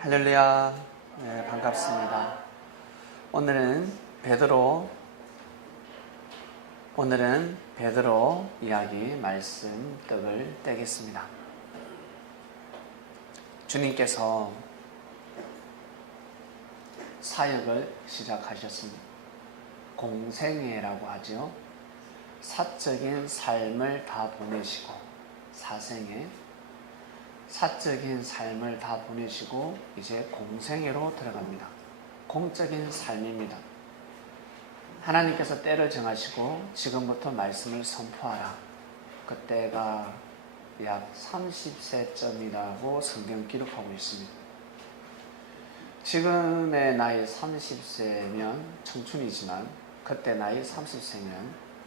할렐루야. 네, 반갑습니다. 오늘은 베드로 이야기 말씀 떡을 떼겠습니다. 주님께서 사역을 시작하셨습니다. 공생애라고 하죠. 사적인 삶을 다 보내시고, 사적인 삶을 다 보내시고 이제 공생애로 들어갑니다. 공적인 삶입니다. 하나님께서 때를 정하시고 지금부터 말씀을 선포하라. 그때가 약 30세쯤이라고 성경 기록하고 있습니다. 지금의 나이 30세면 청춘이지만 그때 나이 30세면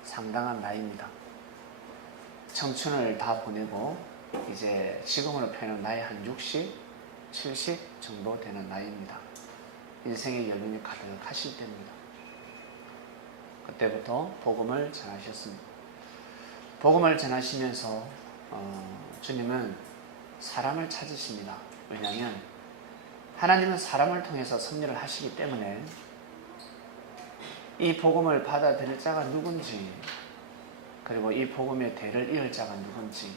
상당한 나이입니다. 청춘을 다 보내고 이제 지금으로 표현하면 나이 한 60, 70 정도 되는 나이입니다. 인생의 연륜이 가득하실 때입니다. 그때부터 복음을 전하셨습니다. 복음을 전하시면서 주님은 사람을 찾으십니다. 왜냐하면 하나님은 사람을 통해서 섭리를 하시기 때문에 이 복음을 받아들일 자가 누군지, 그리고 이 복음의 대를 이을 자가 누군지,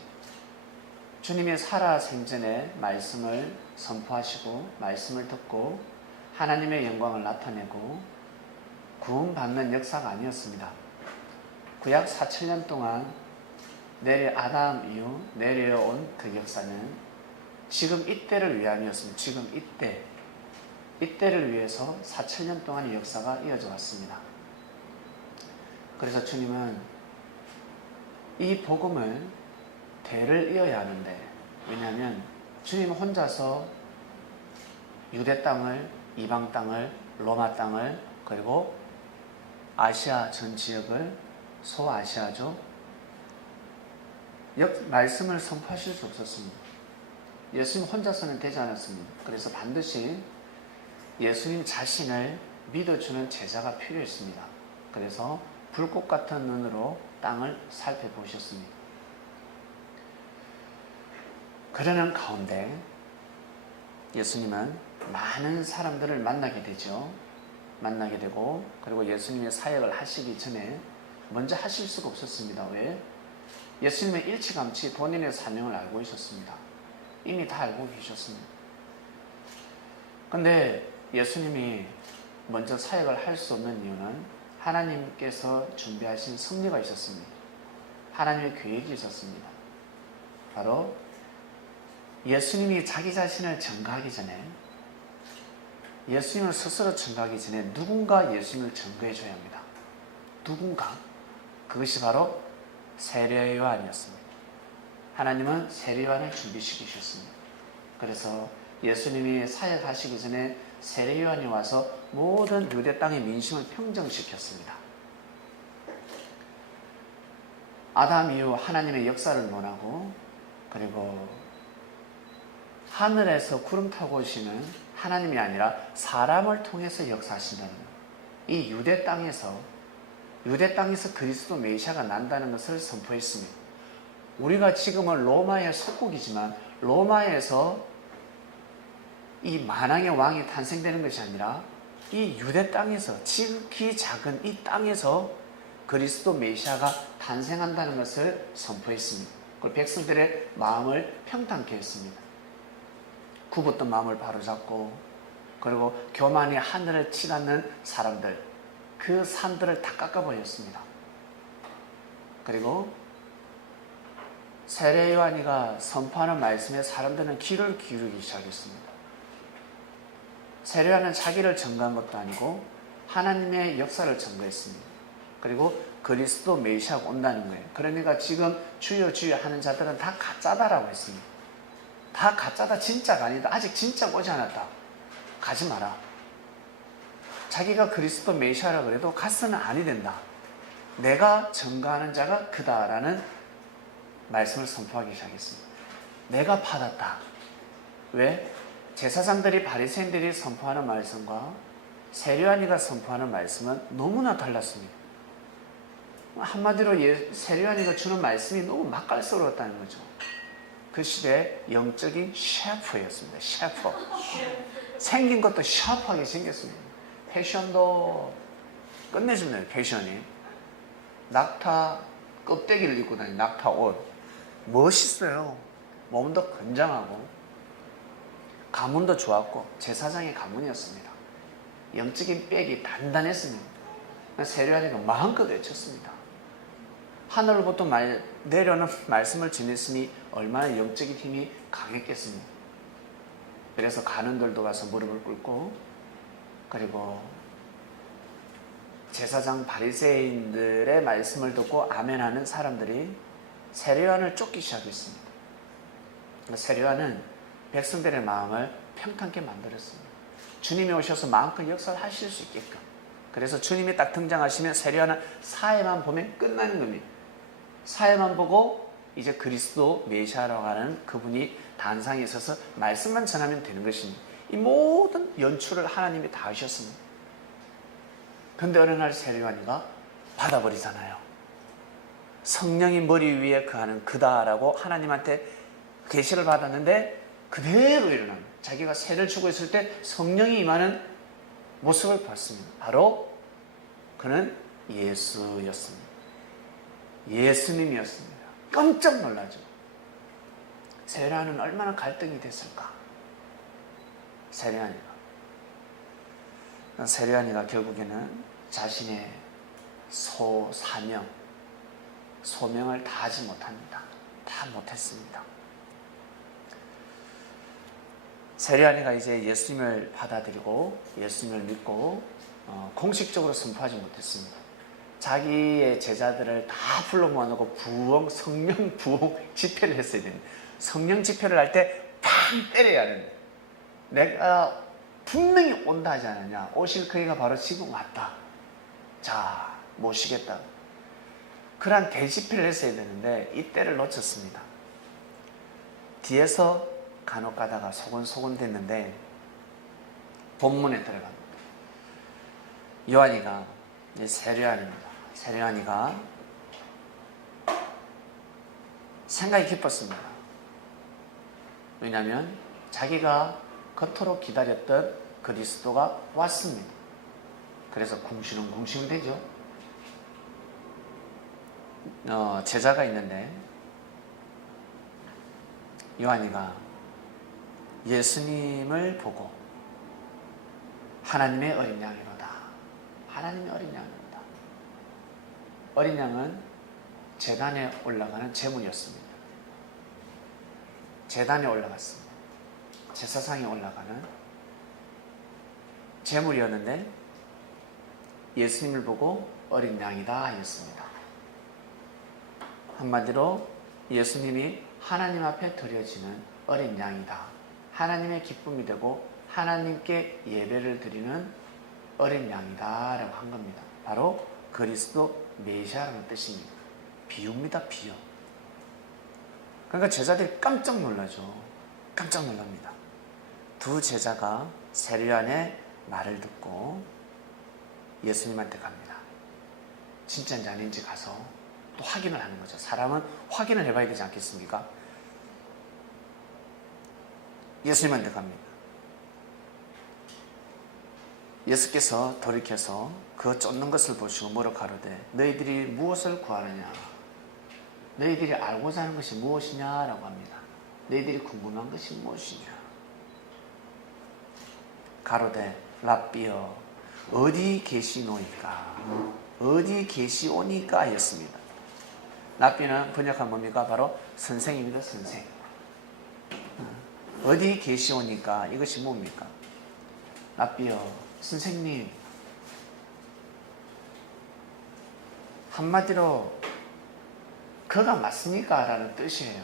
주님의 살아생전에 말씀을 선포하시고 말씀을 듣고 하나님의 영광을 나타내고 구원받는 역사가 아니었습니다. 구약 4,000년 동안 아담 이후 내려온 그 역사는 지금 이때를 위함이었습니다. 지금 이때를 위해서 4,000년 동안의 역사가 이어져 왔습니다. 그래서 주님은 이 복음을 대를 이어야 하는데, 왜냐하면 주님 혼자서 유대 땅을, 이방 땅을, 로마 땅을, 그리고 아시아 전 지역을, 소아시아죠, 말씀을 선포하실 수 없었습니다. 예수님 혼자서는 되지 않았습니다. 그래서 반드시 예수님 자신을 믿어주는 제자가 필요했습니다. 그래서 불꽃 같은 눈으로 땅을 살펴보셨습니다. 그러는 가운데 예수님은 많은 사람들을 만나게 되고, 그리고 예수님의 사역을 하시기 전에 먼저 하실 수가 없었습니다. 왜? 예수님은 일찌감치 본인의 사명을 알고 있었습니다. 이미 다 알고 계셨습니다. 그런데 예수님이 먼저 사역을 할 수 없는 이유는 하나님께서 준비하신 섭리가 있었습니다. 하나님의 계획이 있었습니다. 바로 예수님이 자기 자신을 증거하기 전에, 예수님을 스스로 증거하기 전에 누군가 예수님을 증거해 줘야 합니다. 누군가. 그것이 바로 세례 요한이었습니다. 하나님은 세례 요한을 준비시키셨습니다. 그래서 예수님이 사역하시기 전에 세례 요한이 와서 모든 유대 땅의 민심을 평정시켰습니다. 아담 이후 하나님의 역사를 논하고, 그리고 하늘에서 구름 타고 오시는 하나님이 아니라 사람을 통해서 역사하신다는 것. 이 유대 땅에서 그리스도 메시아가 난다는 것을 선포했습니다. 우리가 지금은 로마의 속국이지만 로마에서 이 만왕의 왕이 탄생되는 것이 아니라 이 유대 땅에서, 지극히 작은 이 땅에서 그리스도 메시아가 탄생한다는 것을 선포했습니다. 그리고 백성들의 마음을 평탄케 했습니다. 굽었던 마음을 바로잡고, 그리고 교만이 하늘을 치닫는 사람들, 그 산들을 다 깎아버렸습니다. 그리고 세례 요한이가 선포하는 말씀에 사람들은 귀를 기울이기 시작했습니다. 세례 요한은 자기를 증거한 것도 아니고 하나님의 역사를 증거했습니다. 그리고 그리스도 메시아가 온다는 거예요. 그러니까 지금 주여 주여 하는 자들은 다 가짜다라고 했습니다. 다 가짜다, 진짜가 아니다. 아직 진짜가 오지 않았다. 가지 마라. 자기가 그리스도 메시아라 그래도 가서는 아니 된다. 내가 증거하는 자가 그다라는 말씀을 선포하기 시작했습니다. 내가 받았다. 왜? 제사장들이, 바리새인들이 선포하는 말씀과 세례 요한이가 선포하는 말씀은 너무나 달랐습니다. 한마디로 세례 요한이가 주는 말씀이 너무 맛깔스러웠다는 거죠. 그 시대의 영적인 셰프였습니다. 셰프. 생긴 것도 샤프하게 생겼습니다. 패션도 끝내줍니다. 패션이. 낙타 껍데기를 입고 다니는 낙타 옷. 멋있어요. 몸도 건장하고 가문도 좋았고 제사장의 가문이었습니다. 영적인 백이 단단했습니다. 세례요한이가 마음껏 외쳤습니다. 하늘로부터 내려오는 말씀을 지냈으니 얼마나 영적인 힘이 강했겠습니까? 그래서 간원들도 와서 무릎을 꿇고, 그리고 제사장 바리새인들의 말씀을 듣고 아멘하는 사람들이 세례요한을 쫓기 시작했습니다. 세례요한은 백성들의 마음을 평탄케 만들었습니다. 주님이 오셔서 마음껏 역사를 하실 수 있게끔. 그래서 주님이 딱 등장하시면 세례요한은 사회만 보면 끝나는 겁니다. 사회만 보고 이제 그리스도 메시아라고 하는 그분이 단상에 있어서 말씀만 전하면 되는 것입니다. 이 모든 연출을 하나님이 다 하셨습니다. 그런데 어느 날 세례요한이가 받아버리잖아요. 성령이 머리 위에 거하는 그다라고 하나님한테 계시를 받았는데 그대로 일어납니다. 자기가 세를 주고 있을 때 성령이 임하는 모습을 봤습니다. 바로 그는 예수였습니다. 예수님이었습니다. 깜짝 놀라죠. 세례요한은 얼마나 갈등이 됐을까? 세례요한이가 결국에는 자신의 소명을 다 하지 못합니다. 다 못했습니다. 세례요한이가 이제 예수님을 받아들이고 예수님을 믿고 공식적으로 선포하지 못했습니다. 자기의 제자들을 다 불러 모아놓고 성령 부흥 집회를 했어야 됩니다. 성령 집회를 할 때 팡 때려야 하는데, 내가 분명히 온다 하지 않았냐. 오실 그이가 바로 지금 왔다. 자, 모시겠다. 그러한 대집회를 했어야 되는데 이때를 놓쳤습니다. 뒤에서 간혹 가다가 소곤소곤 됐는데 본문에 들어갑니다. 요한이가 이제 세례요한입니다. 세례요한이가 생각이 깊었습니다. 왜냐하면 자기가 그토록 기다렸던 그리스도가 왔습니다. 그래서 궁시렁궁시렁 되죠. 제자가 있는데 요한이가 예수님을 보고 하나님의 어린 양이로다. 하나님의 어린 양이로다. 어린 양은 제단에 올라가는 제물이었습니다. 제단에 올라갔습니다. 제사상에 올라가는 제물이었는데 예수님을 보고 어린 양이다 하였습니다. 한마디로 예수님이 하나님 앞에 드려지는 어린 양이다. 하나님의 기쁨이 되고 하나님께 예배를 드리는 어린 양이다 라고 한 겁니다. 바로 그리스도 메시아라는 뜻입니다. 비유입니다. 비유. 그러니까 제자들이 깜짝 놀라죠. 깜짝 놀랍니다. 두 제자가 세례요한의 말을 듣고 예수님한테 갑니다. 진짜인지 아닌지 가서 또 확인을 하는 거죠. 사람은 확인을 해봐야 되지 않겠습니까? 예수님한테 갑니다. 예수께서 돌이켜서 그 쫓는 것을 보시고 뭐라 가로되 너희들이 무엇을 구하느냐? 너희들이 알고자 하는 것이 무엇이냐라고 합니다. 너희들이 궁금한 것이 무엇이냐? 가로되 랍비여 어디 계시노이까? 어디 계시오니까 하였습니다. 랍비는 번역한 뭡니까? 바로 선생입니다. 선생. 어디 계시오니까 이것이 뭡니까? 랍비여 선생님, 한마디로 그가 맞습니까? 라는 뜻이에요.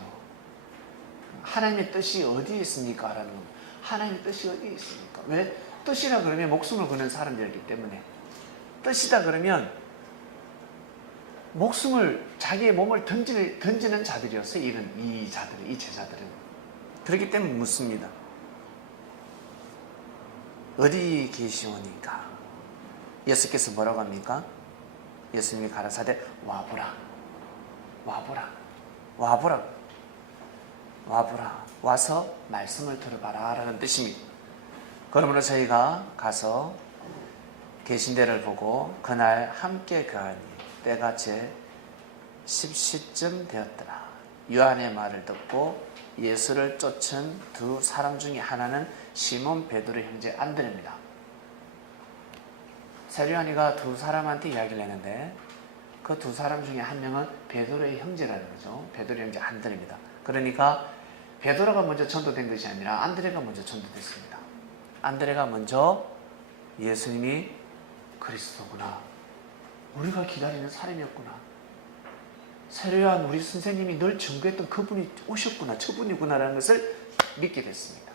하나님의 뜻이 어디에 있습니까? 라는 겁니다. 하나님의 뜻이 어디에 있습니까? 왜? 뜻이라 그러면 목숨을 거는 사람들이기 때문에. 뜻이다 그러면 목숨을, 자기의 몸을 던지는 자들이었어요. 이 제자들은. 그렇기 때문에 묻습니다. 어디 계시오니까? 예수께서 뭐라고 합니까? 예수님이 가라사대 와보라. 와보라. 와보라. 와보라. 와서 말씀을 들어봐라 라는 뜻입니다. 그러므로 저희가 가서 계신대를 보고 그날 함께 가니 때가 제 10시쯤 되었더라. 요한의 말을 듣고 예수를 쫓은 두 사람 중에 하나는 시몬 베드로의 형제 안드레입니다. 세례요한이가 두 사람한테 이야기를 했는데 그 두 사람 중에 한 명은 베드로의 형제라는 거죠. 베드로의 형제 안드레입니다. 그러니까 베드로가 먼저 전도된 것이 아니라 안드레가 먼저 전도됐습니다. 안드레가 먼저 예수님이 그리스도구나, 우리가 기다리는 사람이었구나, 세례요한 우리 선생님이 늘 증거했던 그분이 오셨구나, 저분이구나 라는 것을 믿게 됐습니다.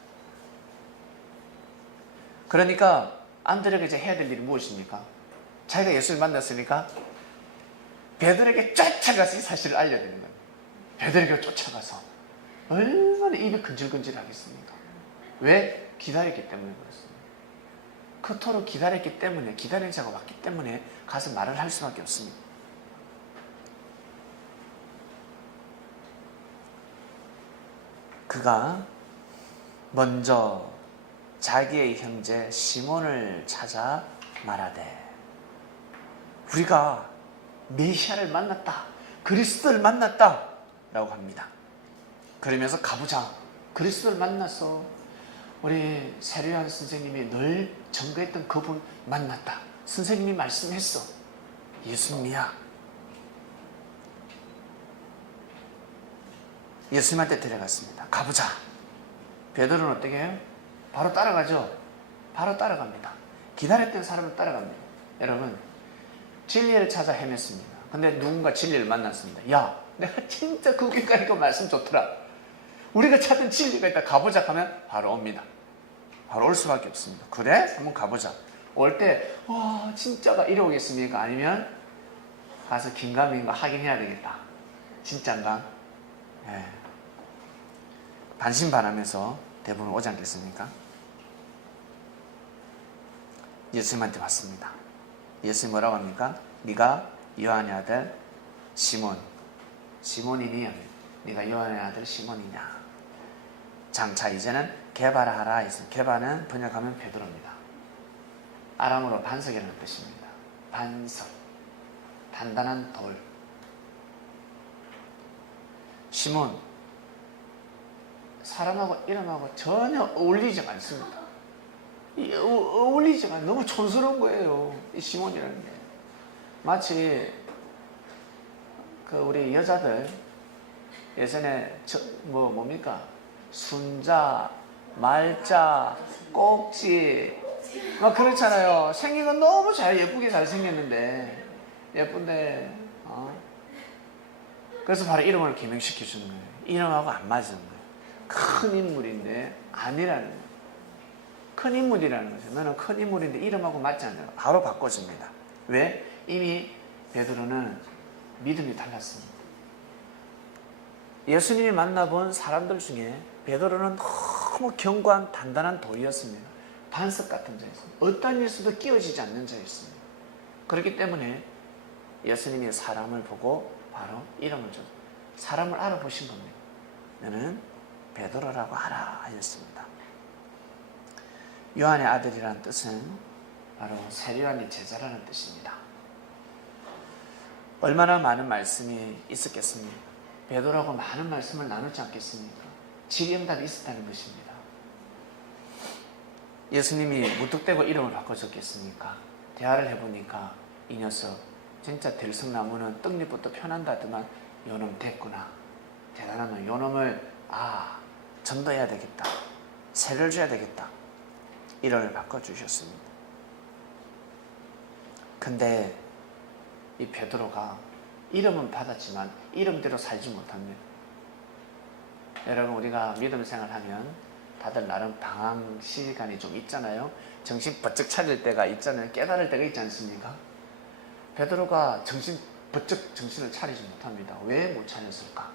그러니까 안드레가 이제 해야 될 일이 무엇입니까? 자기가 예수를 만났으니까 베드로에게 쫓아가서 이 사실을 알려야 되는 겁니다. 베드로에게 쫓아가서 얼마나 입이 근질근질 하겠습니까? 왜? 기다렸기 때문에 그렇습니다. 그토록 기다렸기 때문에, 기다리는 자가 왔기 때문에 가서 말을 할 수밖에 없습니다. 그가 먼저 자기의 형제 시몬을 찾아 말하되 우리가 메시아를 만났다, 그리스도를 만났다 라고 합니다. 그러면서 가보자, 그리스도를 만났어, 우리 세례요한 선생님이 늘 전거했던 그분 만났다, 선생님이 말씀했어, 예수님이야. 예수님한테 데려갔습니다. 가보자. 베드로는 어떻게 해요? 바로 따라가죠. 바로 따라갑니다. 기다렸던 사람을 따라갑니다. 여러분, 진리를 찾아 헤맸습니다. 근데 누군가 진리를 만났습니다. 야, 내가 진짜 그 길 가니까 말씀 좋더라, 우리가 찾은 진리가 있다, 가보자 하면 바로 옵니다. 바로 올 수밖에 없습니다. 그래? 한번 가보자. 올 때 와 진짜가 이러겠습니까? 아니면 가서 긴가민가 확인해야 되겠다, 진짜인가? 예. 반신반하면서 대부분 오지 않겠습니까? 예수님한테 왔습니다. 예수님 뭐라고 합니까? 네가 요한의 아들 시몬이니? 네가 요한의 아들 시몬이냐? 장차 이제는 게바라 했습니다. 게바는 번역하면 베드로입니다. 아람어로 반석이라는 뜻입니다. 반석, 단단한 돌. 시몬, 사람하고 이름하고 전혀 어울리지 않습니다. 어울리지 않아요. 너무 촌스러운 거예요, 이 시몬이라는 게. 마치 그 우리 여자들 예전에 뭡니까? 순자, 말자, 꼭지 막 그렇잖아요. 생긴 건 너무 예쁘게 잘 생겼는데, 예쁜데 그래서 바로 이름을 개명시켜 주는 거예요. 이름하고 안 맞는 거예요. 큰 인물인데 아니라는 거예요. 큰 인물이라는 거죠. 너는 큰 인물인데 이름하고 맞지 않는 거예요. 바로 바꿔줍니다. 왜? 이미 베드로는 믿음이 달랐습니다. 예수님이 만나본 사람들 중에 베드로는 너무 견고한 단단한 돌이었습니다. 반석 같은 자였습니다. 어떤 일에서도 끼어지지 않는 자였습니다. 그렇기 때문에 예수님이 사람을 보고 바로 이름을 줬습니다. 사람을 알아보신 겁니다. 너는 베드로라고 하라 하였습니다. 요한의 아들이라는 뜻은 바로 세례요한의 제자라는 뜻입니다. 얼마나 많은 말씀이 있었겠습니까? 베드로하고 많은 말씀을 나누지 않겠습니까? 질의응답이 있었다는 것입니다. 예수님이 무턱대고 이름을 바꿔줬겠습니까? 대화를 해보니까 이 녀석 진짜 들쑥나무는 떡잎부터 편한다더만 요놈 됐구나, 대단한 놈, 요놈을 전도해야 되겠다, 세를 줘야 되겠다, 이름을 바꿔주셨습니다. 근데 이 베드로가 이름은 받았지만 이름대로 살지 못합니다. 여러분, 우리가 믿음 생활하면 다들 나름 방황 시간이 좀 있잖아요. 정신 번쩍 차릴 때가 있잖아요. 깨달을 때가 있지 않습니까? 베드로가 정신을 차리지 못합니다. 왜 못 차렸을까?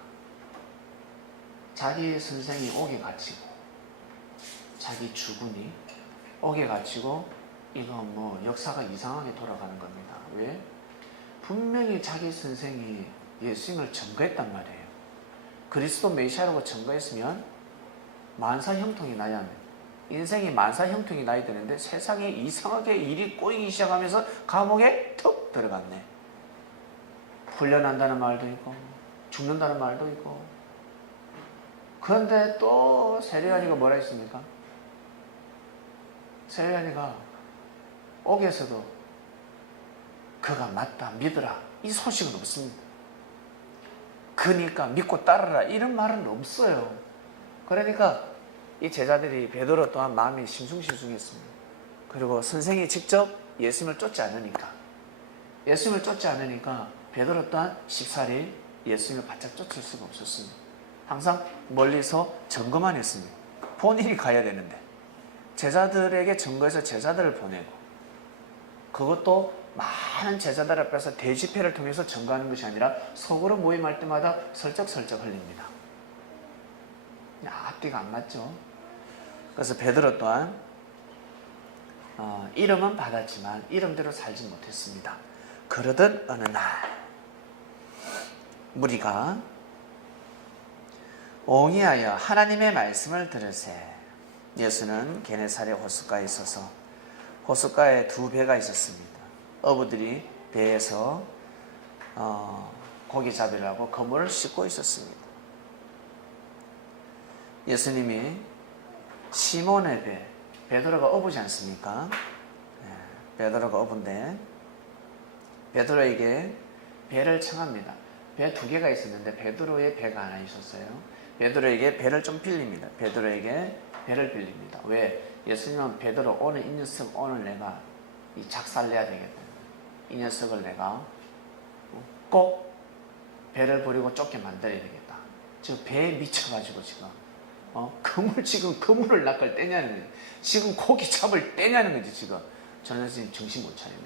자기 선생이 옥에 갇히고 자기 주군이 옥에 갇히고 이거 역사가 이상하게 돌아가는 겁니다. 왜? 분명히 자기 선생이 예수님을 증거했단 말이에요. 그리스도 메시아라고 증거했으면 만사 형통이 나야 합니다. 인생이 만사 형통이 나야 되는데 세상에 이상하게 일이 꼬이기 시작하면서 감옥에 툭 들어갔네. 풀려난다는 말도 있고 죽는다는 말도 있고. 그런데 또 세례요한이가 뭐라 했습니까? 세례요한이가 옥에서도 그가 맞다 믿으라 이 소식은 없습니다. 그러니까 믿고 따르라 이런 말은 없어요. 그러니까 이 제자들이 베드로 또한 마음이 심숭심숭했습니다. 그리고 선생이 직접 예수님을 쫓지 않으니까 베드로 또한 쉽사리 예수님을 바짝 쫓을 수가 없었습니다. 항상 멀리서 점검만 했습니다. 본인이 가야 되는데 제자들에게 증거해서 제자들을 보내고 그것도 많은 제자들 앞에서 대집회를 통해서 증거하는 것이 아니라 속으로 모임할 때마다 설쩍설쩍 흘립니다. 앞뒤가 안 맞죠. 그래서 베드로 또한 이름은 받았지만 이름대로 살지 못했습니다. 그러던 어느 날 무리가 옹이하여 하나님의 말씀을 들으세. 예수는 게네사렛 호숫가에 있어서 호숫가에 두 배가 있었습니다. 어부들이 배에서 고기 잡으려고 그물을 씻고 있었습니다. 예수님이 시몬의 배, 베드로가 어부지 않습니까? 베드로가 어부인데 베드로에게 배를 청합니다. 배 두 개가 있었는데 베드로의 배가 하나 있었어요. 베드로에게 배를 좀 빌립니다. 베드로에게 배를 빌립니다. 왜? 예수님은 베드로 오늘 이 녀석 오늘 내가 이 작살내야 되겠다. 이 녀석을 내가 꼭 배를 버리고 쫓게 만들어야 되겠다. 지금 배에 미쳐가지고 지금 그물을 낚을 때냐는 거지. 지금 고기 잡을 때냐는 거지. 지금 저는 지금 정신 못 차리네.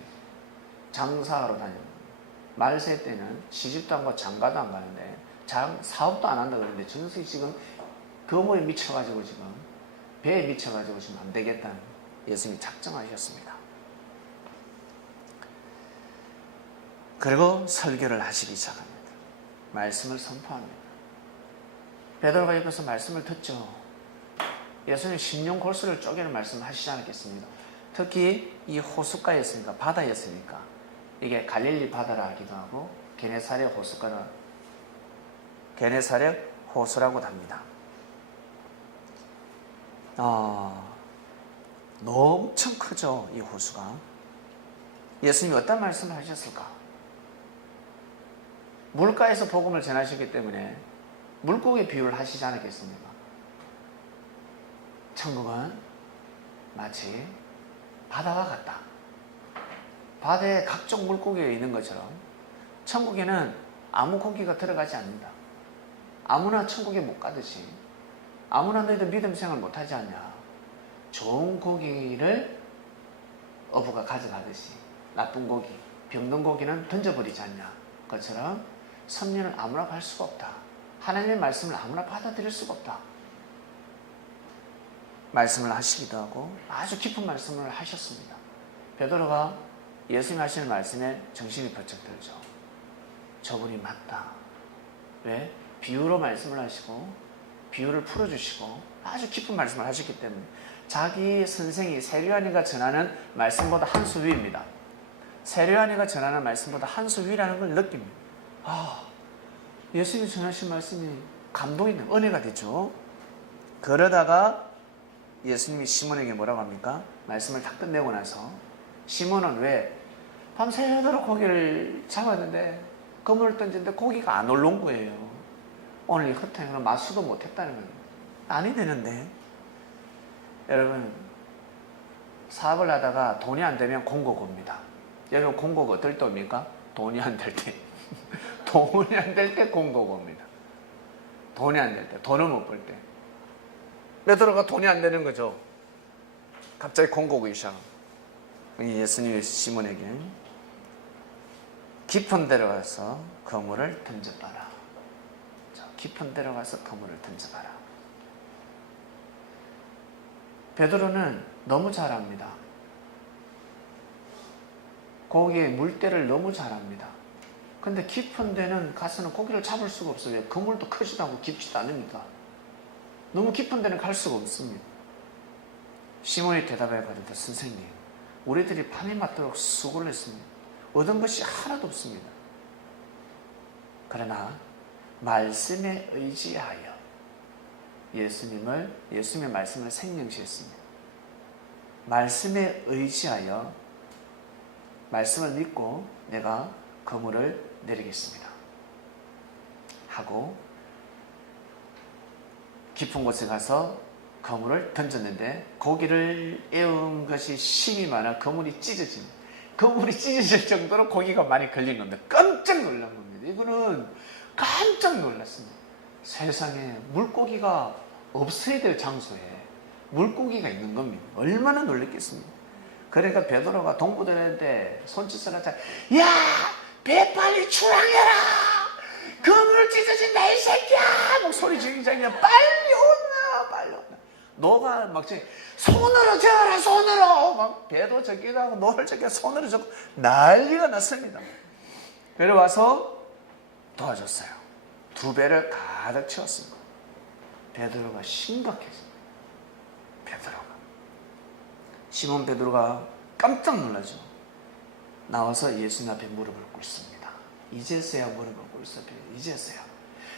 장사하러 다니는 말세 때는 시집도 안 가고 장가도 안 가는데 사업도 안 한다 그러는데 저 녀석이 지금 그물에 미쳐가지고 지금 배에 미쳐가지고 지금 안 되겠다는 예수님이 작정하셨습니다. 그리고 설교를 하시기 시작합니다. 말씀을 선포합니다. 베드로가 옆에서 말씀을 듣죠. 예수님 심령 골수를 쪼개는 말씀을 하시지 않았겠습니까? 특히 이 호숫가였으니까 바다였으니까 이게 갈릴리 바다라 하기도 하고 게네사렛 호수라고도 합니다. 엄청 크죠, 이 호수가. 예수님이 어떤 말씀을 하셨을까? 물가에서 복음을 전하시기 때문에 물고기 비유를 하시지 않았겠습니까? 천국은 마치 바다와 같다. 바다에 각종 물고기가 있는 것처럼 천국에는 아무 고기가 들어가지 않는다. 아무나 천국에 못 가듯이 아무나 너희들 믿음 생활 못하지 않냐. 좋은 고기를 어부가 가져가듯이 나쁜 고기, 병든 고기는 던져버리지 않냐. 그것처럼 섭리는 아무나 갈 수가 없다. 하나님의 말씀을 아무나 받아들일 수가 없다. 말씀을 하시기도 하고 아주 깊은 말씀을 하셨습니다. 베드로가 예수님 하시는 말씀에 정신이 번쩍 들죠. 저분이 맞다. 왜? 비유로 말씀을 하시고 비유를 풀어주시고 아주 깊은 말씀을 하셨기 때문에 자기 선생이 세례요한이가 전하는 말씀보다 한 수 위입니다. 세례요한이가 전하는 말씀보다 한 수 위라는 걸 느낍니다. 예수님이 전하신 말씀이 감동이 은혜가 되죠. 그러다가 예수님이 시몬에게 뭐라고 합니까? 말씀을 다 끝내고 나서 시몬은 왜? 밤새도록 고기를 잡았는데 그물을 던졌는데 고기가 안 올라온 거예요. 오늘 이 허탕으로 마수도 못했다는 거예요. 아니 되는데 여러분 사업을 하다가 돈이 안 되면 공고고입니다. 여러분 공고가 어떨 때 옵니까? 돈이 안 될 때. 돈이 안 될 때 공고고입니다. 돈이 안 될 때, 돈을 못 벌 때. 베드로가 돈이 안 되는 거죠. 갑자기 공고기 시작. 예수님이 시몬에게 깊은 데로 가서 그물을 던져봐라. 깊은 데로 가서 그물을 던져봐라. 베드로는 너무 잘 압니다. 고기의 물때를 너무 잘 압니다. 근데 깊은 데는 가서는 고기를 잡을 수가 없어요. 그물도 크지도 않고 깊지도 않으니까. 너무 깊은 데는 갈 수가 없습니다. 시몬이 대답해 가지고, 선생님, 우리들이 밤이 맞도록 수고를 했습니다. 얻은 것이 하나도 없습니다. 그러나 말씀에 의지하여 예수님의 말씀을 생명시했습니다. 말씀에 의지하여 말씀을 믿고 내가 그물을 내리겠습니다 하고 깊은 곳에 가서 그물을 던졌는데 고기를 에운 것이 힘이 많아 그물이 찢어질 정도로 고기가 많이 걸린 겁니다. 깜짝 놀란 겁니다. 이거는 깜짝 놀랐습니다. 세상에 물고기가 없어야 될 장소에 물고기가 있는 겁니다. 얼마나 놀랐겠습니까? 그러니까 베드로가 동부들한테 손짓을 하자. 야, 배 빨리 출항해라. 그물 찢어진다 이 새끼야. 막 소리 지르자. 빨리 온나 빨리 온나. 너가 막 손으로 저어라 손으로. 막 배도 저기도 하고 노를 저기 손으로 저고 난리가 났습니다. 그래 와서 도와줬어요. 2배를 가득 채웠습니다. 베드로가 심각했어요. 시몬 베드로가 깜짝 놀라죠. 나와서 예수님 앞에 무릎을 꿇습니다. 이제서야 무릎을 꿇었어요. 이제서야.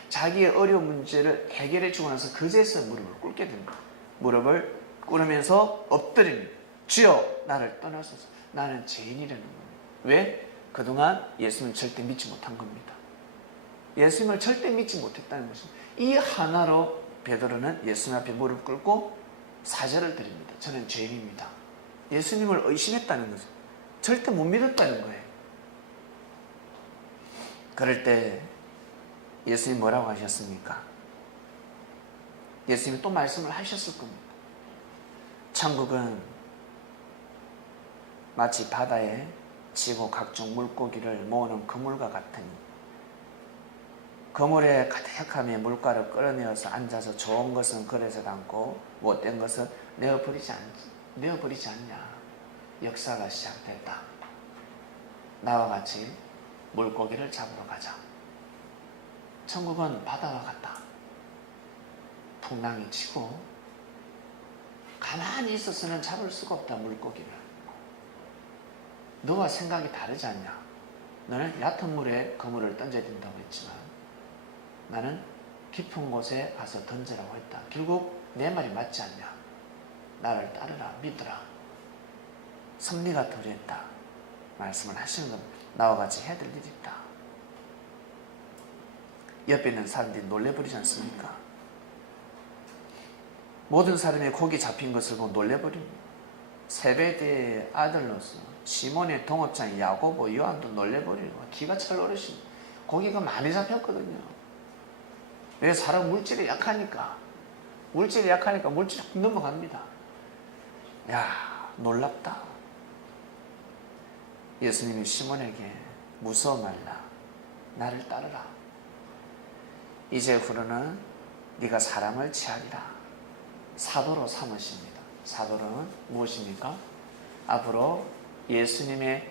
자기의 어려운 문제를 해결해 주고 나서 그제서야 무릎을 꿇게 됩니다. 무릎을 꿇으면서 엎드립니다. 주여, 나를 떠나소서. 나는 죄인이라는 겁니다. 왜? 그동안 예수님을 절대 믿지 못한 겁니다. 예수님을 절대 믿지 못했다는 것입니다. 이 하나로 베드로는 예수님 앞에 무릎 꿇고 사죄를 드립니다. 저는 죄인입니다. 예수님을 의심했다는 거죠. 절대 못 믿었다는 거예요. 그럴 때 예수님 뭐라고 하셨습니까? 예수님이 또 말씀을 하셨을 겁니다. 천국은 마치 바다에 지고 각종 물고기를 모으는 그물과 같으니 그물에 가득하며 물가를 끌어내어서 앉아서 좋은 것은 그릇에 담고 못된 것은 내어버리지 않냐. 역사가 시작됐다. 나와 같이 물고기를 잡으러 가자. 천국은 바다와 같다. 풍랑이 치고 가만히 있어서는 잡을 수가 없다. 물고기를. 너와 생각이 다르지 않냐. 너는 얕은 물에 그물을 던져야 된다고 했지만 나는 깊은 곳에 가서 던지라고 했다. 결국 내 말이 맞지 않냐. 나를 따르라. 믿으라. 섭리가 도래했다. 말씀을 하시는 겁니다. 나와 같이 해야 될 일이 있다. 옆에 있는 사람들이 놀래버리지 않습니까? 모든 사람이 고기 잡힌 것을 보고 놀래버립니다. 세베대의 아들로서 시몬의 동업장 야고보, 요한도 놀래버리고 기가 찰 어르신 고기가 많이 잡혔거든요. 왜? 사람 물질이 약하니까 물질이 넘어갑니다. 야, 놀랍다. 예수님이 시몬에게 무서워 말라. 나를 따르라. 이제 후로는 네가 사람을 취하리라. 사도로 삼으십니다. 사도는 무엇입니까? 앞으로 예수님의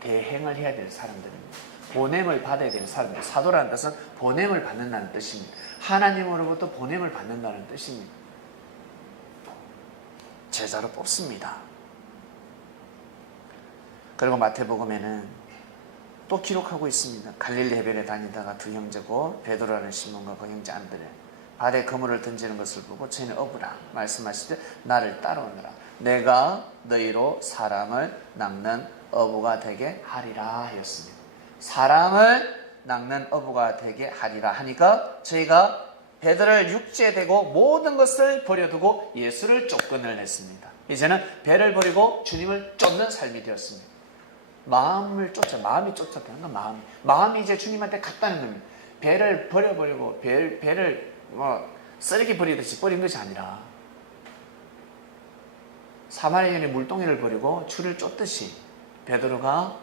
대행을 해야 될 사람들입니다. 보냄을 받아야 되는 사람들. 사도라는 뜻은 보냄을 받는다는 뜻입니다. 하나님으로부터 보냄을 받는다는 뜻입니다. 제자로 뽑습니다. 그리고 마태복음에는 또 기록하고 있습니다. 갈릴리 해변에 다니다가 두 형제고 베드로라는 시몬과 그 형제 안드레 바다에 그물을 던지는 것을 보고 저희는 어부라 말씀하시되 나를 따라오너라. 내가 너희로 사람을 낚는 어부가 되게 하리라 하였습니다. 사람을 낚는 어부가 되게 하리라 하니까 저희가 배들을 육지에 대고 모든 것을 버려두고 예수를 쫓근을 했습니다. 이제는 배를 버리고 주님을 쫓는 삶이 되었습니다. 마음이 쫓았다는 건 마음이 이제 주님한테 갔다는 겁니다. 배를 버려버리고 배를 쓰레기 버리듯이 버린 것이 아니라 사마리아인의 물동이를 버리고 주를 쫓듯이 베드로가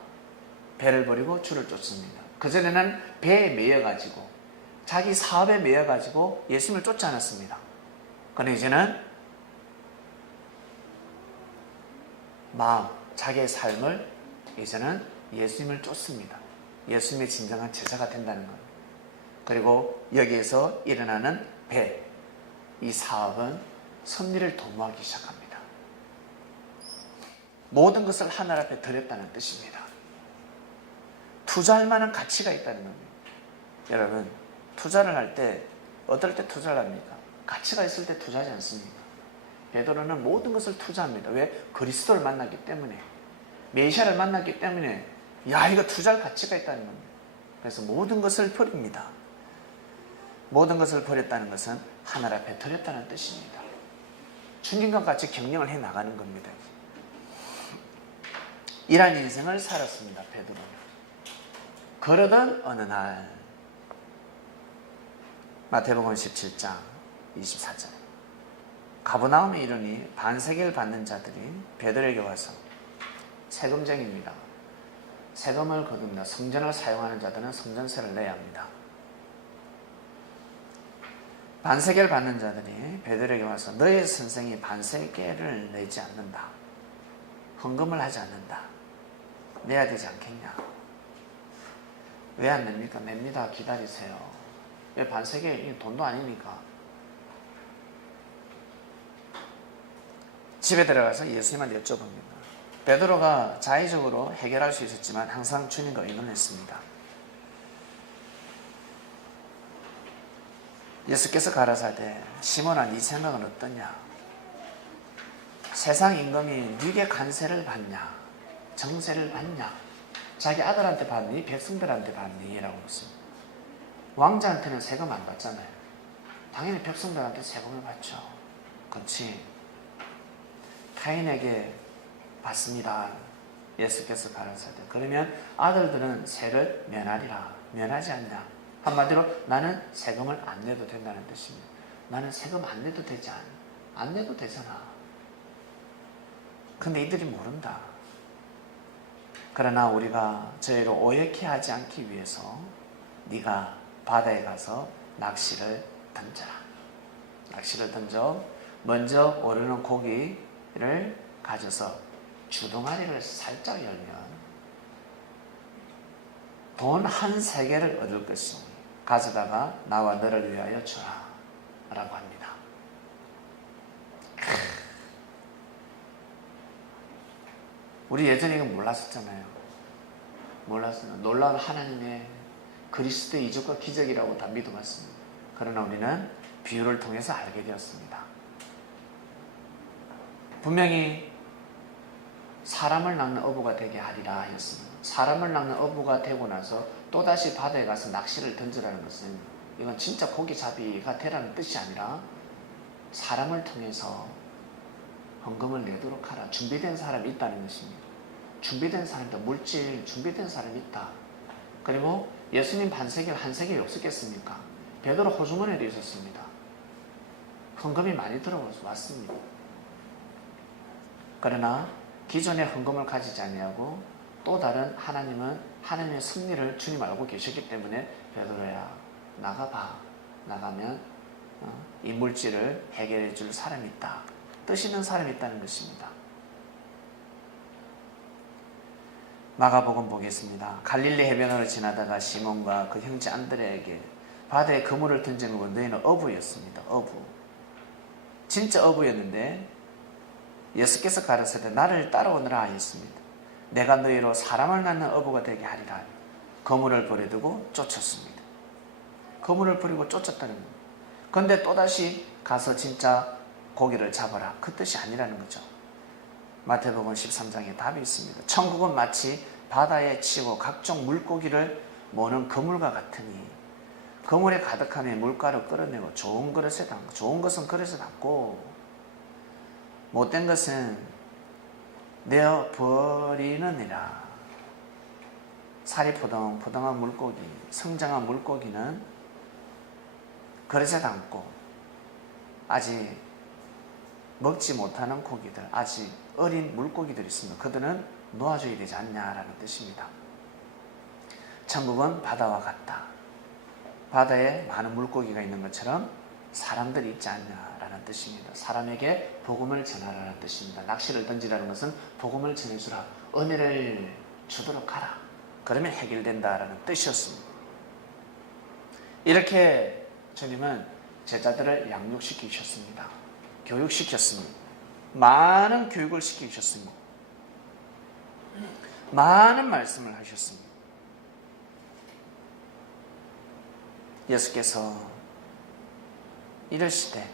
배를 버리고 주를 쫓습니다. 그전에는 배에 매여가지고 자기 사업에 매여가지고 예수님을 쫓지 않았습니다. 그런데 이제는 자기의 삶을 이제는 예수님을 쫓습니다. 예수님의 진정한 제자가 된다는 겁니다. 그리고 여기에서 일어나는 배, 이 사업은 섭리를 도모하기 시작합니다. 모든 것을 하늘 앞에 드렸다는 뜻입니다. 투자할 만한 가치가 있다는 겁니다. 여러분, 투자를 할 때 어떨 때 투자를 합니까? 가치가 있을 때 투자하지 않습니까? 베드로는 모든 것을 투자합니다. 왜? 그리스도를 만났기 때문에, 메시아를 만났기 때문에, 야, 이거 투자할 가치가 있다는 겁니다. 그래서 모든 것을 버립니다. 모든 것을 버렸다는 것은 하늘 앞에 드렸다는 뜻입니다. 주님과 같이 경영을 해 나가는 겁니다. 이러한 인생을 살았습니다. 베드로는. 그러던 어느 날 마태복음 17장 24절 가버나움에 이르니 반세계를 받는 자들이 베드로에게 와서 세금쟁이입니다. 세금을 거둡니다. 성전을 사용하는 자들은 성전세를 내야 합니다. 반세계를 받는 자들이 베드로에게 와서 너의 선생이 반세계를 내지 않는다. 헌금을 하지 않는다. 내야 되지 않겠냐? 왜 안 냅니까? 냅니다. 기다리세요. 왜 반세계 돈도 아니니까. 집에 들어가서 예수님한테 여쭤봅니다. 베드로가 자의적으로 해결할 수 있었지만 항상 주님과 의논했습니다. 예수께서 가라사대 시몬아 네 생각은 어떠냐? 세상 임금이 네게 관세를 받냐? 정세를 받냐? 자기 아들한테 받니? 백성들한테 받니? 라고 했습니다. 왕자한테는 세금 안 받잖아요. 당연히 백성들한테 세금을 받죠. 그렇지. 타인에게 받습니다. 예수께서 가라사대 그러면 아들들은 세를 면하리라. 면하지 않냐? 한마디로 나는 세금을 안 내도 된다는 뜻입니다. 나는 세금 안 내도 되지 안 내도 되잖아. 근데 이들이 모른다. 그러나 우리가 저희를 오해케 하지 않기 위해서 네가 바다에 가서 낚시를 던져라. 낚시를 던져 먼저 오르는 고기를 가져서 주둥아리를 살짝 열면 돈 한 세개를 얻을 것이니 가져다가 나와 너를 위하여 주라 라고 합니다. 우리 예전에 이거 몰랐었잖아요. 몰랐어요. 놀라운 하나님의 그리스도의 이적과 기적이라고 다 믿어봤습니다. 그러나 우리는 비유를 통해서 알게 되었습니다. 분명히 사람을 낚는 어부가 되게 하리라 하였습니다. 사람을 낚는 어부가 되고 나서 또다시 바다에 가서 낚시를 던지라는 것은 이건 진짜 고기잡이가 되라는 뜻이 아니라 사람을 통해서 헌금을 내도록 하라. 준비된 사람이 있다는 것입니다. 준비된 사람이다. 물질 준비된 사람이 있다. 그리고 예수님 반세겔 한 세겔이 없었겠습니까? 베드로 호주머니에도 있었습니다. 헌금이 많이 들어왔습니다. 그러나 기존의 헌금을 가지지 아니하고 또 다른 하나님은 하나님의 승리를 주님 알고 계셨기 때문에 베드로야 나가봐. 나가면 이 물질을 해결해 줄 사람이 있다. 뜻 있는 사람이 있다는 것입니다. 마가복음 보겠습니다. 갈릴리 해변으로 지나다가 시몬과 그 형제 안드레에게 바다에 그물을 던지는 건 너희는 어부였습니다. 어부. 진짜 어부였는데 예수께서 가르치되 나를 따라오느라 하였습니다. 내가 너희로 사람을 낳는 어부가 되게 하리라. 그물을 버려두고 쫓았습니다. 그물을 버리고 쫓았다는 겁니다. 그런데 또다시 가서 진짜 고기를 잡아라. 그 뜻이 아니라는 거죠. 마태복음 13장에 답이 있습니다. 천국은 마치 바다에 치고 각종 물고기를 모는 그물과 같으니 그물에 가득함에 물가를 끌어내고 좋은 그릇에 담고 좋은 것은 그릇에 담고 못된 것은 내어 버리느니라. 살이 포동포동한 물고기, 성장한 물고기는 그릇에 담고 아직 먹지 못하는 고기들, 아직 어린 물고기들이 있습니다. 그들은 놓아줘야 되지 않냐라는 뜻입니다. 천국은 바다와 같다. 바다에 많은 물고기가 있는 것처럼 사람들이 있지 않냐라는 뜻입니다. 사람에게 복음을 전하라는 뜻입니다. 낚시를 던지라는 것은 복음을 전해주라. 은혜를 주도록 하라. 그러면 해결된다라는 뜻이었습니다. 이렇게 주님은 제자들을 양육시키셨습니다. 교육시켰습니다. 많은 교육을 시키셨습니다. 많은 말씀을 하셨습니다. 예수께서 이르시되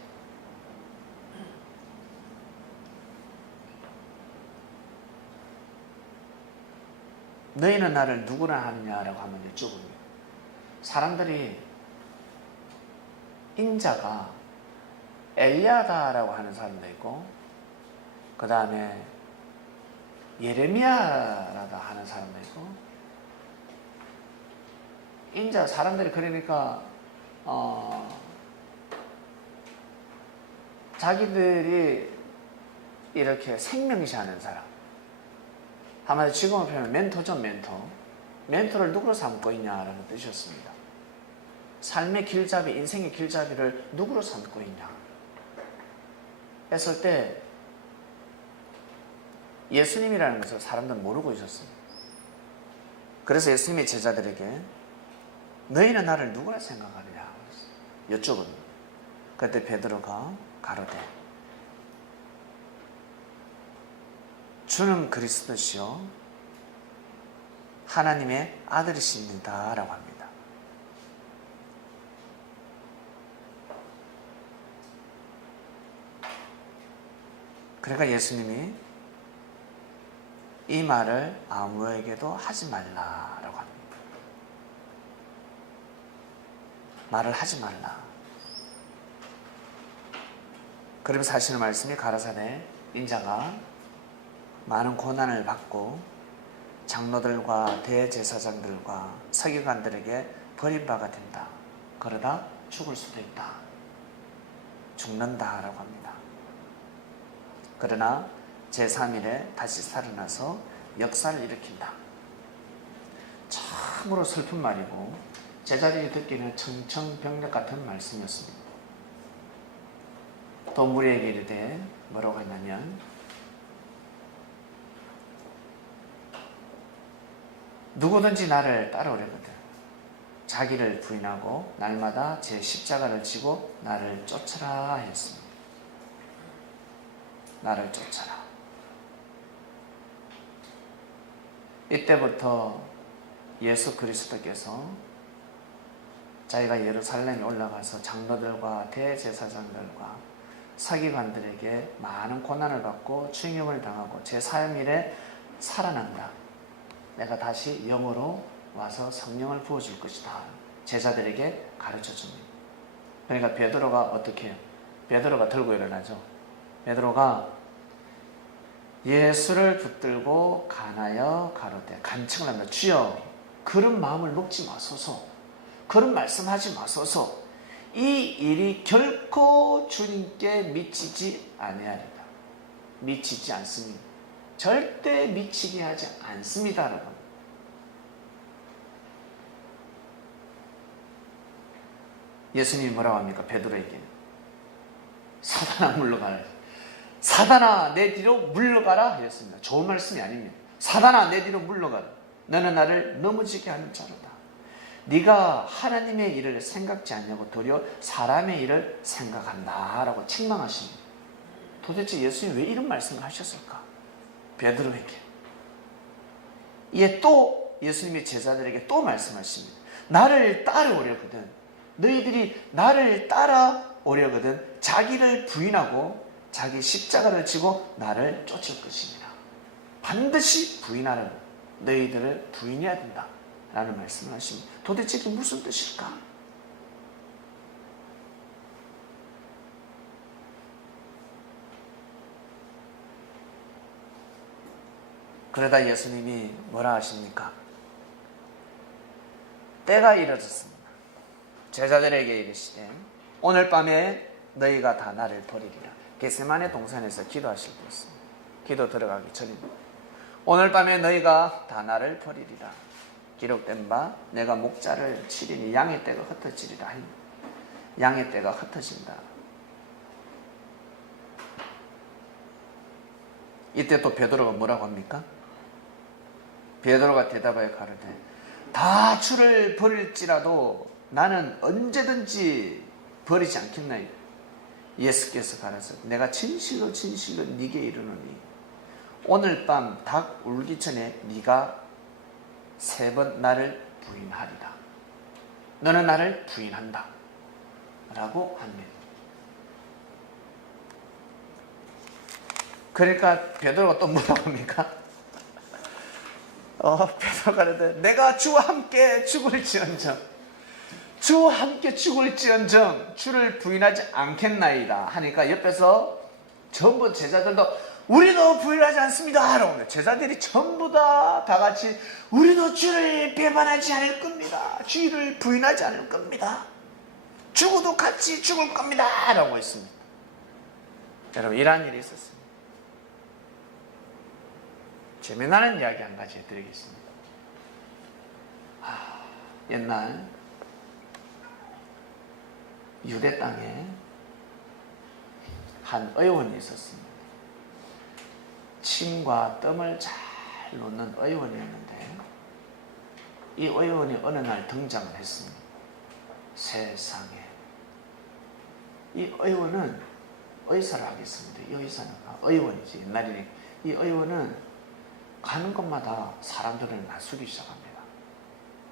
너희는 나를 누구라 하느냐라고 한번 여쭤봅니다. 사람들이 인자가 엘리야다라고 하는 사람도 있고 그 다음에 예레미야라다 하는 사람도 있고 인자 사람들이 그러니까 자기들이 이렇게 생명시하는 사람 한마디로 지금으로 표현하면 멘토죠. 멘토를 누구로 삼고 있냐라는 뜻이었습니다. 삶의 길잡이, 인생의 길잡이를 누구로 삼고 있냐 했을 때 예수님이라는 것을 사람들은 모르고 있었습니다. 그래서 예수님이 제자들에게 너희는 나를 누구라 생각하느냐 여쭤봅니다. 그때 베드로가 가로되 주는 그리스도시요 하나님의 아들이십니다 라고 합니다. 그러니까 예수님이 이 말을 아무에게도 하지 말라라고 합니다. 말을 하지 말라. 그러면서 하시는 말씀이 가라사대 인자가 많은 고난을 받고 장로들과 대제사장들과 서기관들에게 버림받게 된다. 그러다 죽을 수도 있다. 죽는다라고 합니다. 그러나 제3일에 다시 살아나서 역사를 일으킨다. 참으로 슬픈 말이고 제자들이 듣기는 청천벽력 같은 말씀이었습니다. 또 무리에게 이르되 뭐라고 했냐면 누구든지 나를 따라오려거든 자기를 부인하고 날마다 제 십자가를 지고 나를 쫓으라 했습니다. 나를 쫓아라. 이때부터 예수 그리스도께서 자기가 예루살렘에 올라가서 장로들과 대제사장들과 서기관들에게 많은 고난을 받고 추행을 당하고 제3일에 살아난다. 내가 다시 영으로 와서 성령을 부어줄 것이다. 제자들에게 가르쳐줍니다. 그러니까 베드로가 어떻게 해요? 베드로가 들고 일어나죠. 베드로가 예수를 붙들고 간하여 가로되 간청을 합니다. 주여 그런 마음을 먹지 마소서. 그런 말씀하지 마소서. 이 일이 결코 주님께 미치지 아니하리라. 미치지 않습니다. 절대 미치게 하지 않습니다. 예수님이 뭐라고 합니까? 베드로에게 사단아 물러가라. 사단아 내 뒤로 물러가라 하였습니다. 좋은 말씀이 아닙니다. 사단아 내 뒤로 물러가라. 너는 나를 넘어지게 하는 자로다. 네가 하나님의 일을 생각지 않냐고 도리어 사람의 일을 생각한다 라고 책망하십니다. 도대체 예수님이 왜 이런 말씀을 하셨을까? 베드로에게. 이에 또 예수님이 제자들에게 또 말씀하십니다. 나를 따라오려거든 너희들이 나를 따라오려거든 자기를 부인하고 자기 십자가를 지고 나를 쫓을 것입니다. 반드시 부인하라. 너희들을 부인해야 된다 라는 말씀을 하십니다. 도대체 이게 무슨 뜻일까? 그러다 예수님이 뭐라 하십니까? 때가 이르렀습니다. 제자들에게 이르시되 오늘 밤에 너희가 다 나를 버리리라. 겟세마네 동산에서 기도하실 때였습니다. 기도 들어가기 전입니다. 오늘 밤에 너희가 다 나를 버리리라. 기록된 바 내가 목자를 치리니 양의 떼가 흩어지리라. 양의 떼가 흩어진다. 이때 또 베드로가 뭐라고 합니까? 베드로가 대답하여 가로되 다 주를 버릴지라도 나는 언제든지 버리지 않겠나이다. 예수께서 가라사 내가 진실로 진실로 네게 이르노니 오늘 밤 닭 울기 전에 네가 3번 나를 부인하리라. 너는 나를 부인한다 라고 합니다. 그러니까 베드로가 또 뭐라고 합니까? 베드로가 그러되 내가 주와 함께 죽을지언정 주와 함께 죽을지언정 주를 부인하지 않겠나이다 하니까 옆에서 전부 제자들도 우리도 부인하지 않습니다 라고 제자들이 전부 다 같이 우리도 주를 배반하지 않을 겁니다. 주를 부인하지 않을 겁니다. 죽어도 같이 죽을 겁니다 라고 했습니다. 여러분 이러한 일이 있었습니다. 재미나는 이야기 한 가지 해드리겠습니다. 옛날 유대 땅에 한 의원이 있었습니다. 침과 땀을 잘 놓는 의원이었는데 이 의원이 어느 날 등장을 했습니다. 세상에 이 의원은 의사를 하겠습니다. 이 의사는 의원이지 옛날이니 이 의원은 가는 곳마다 사람들을 낯설기 시작합니다.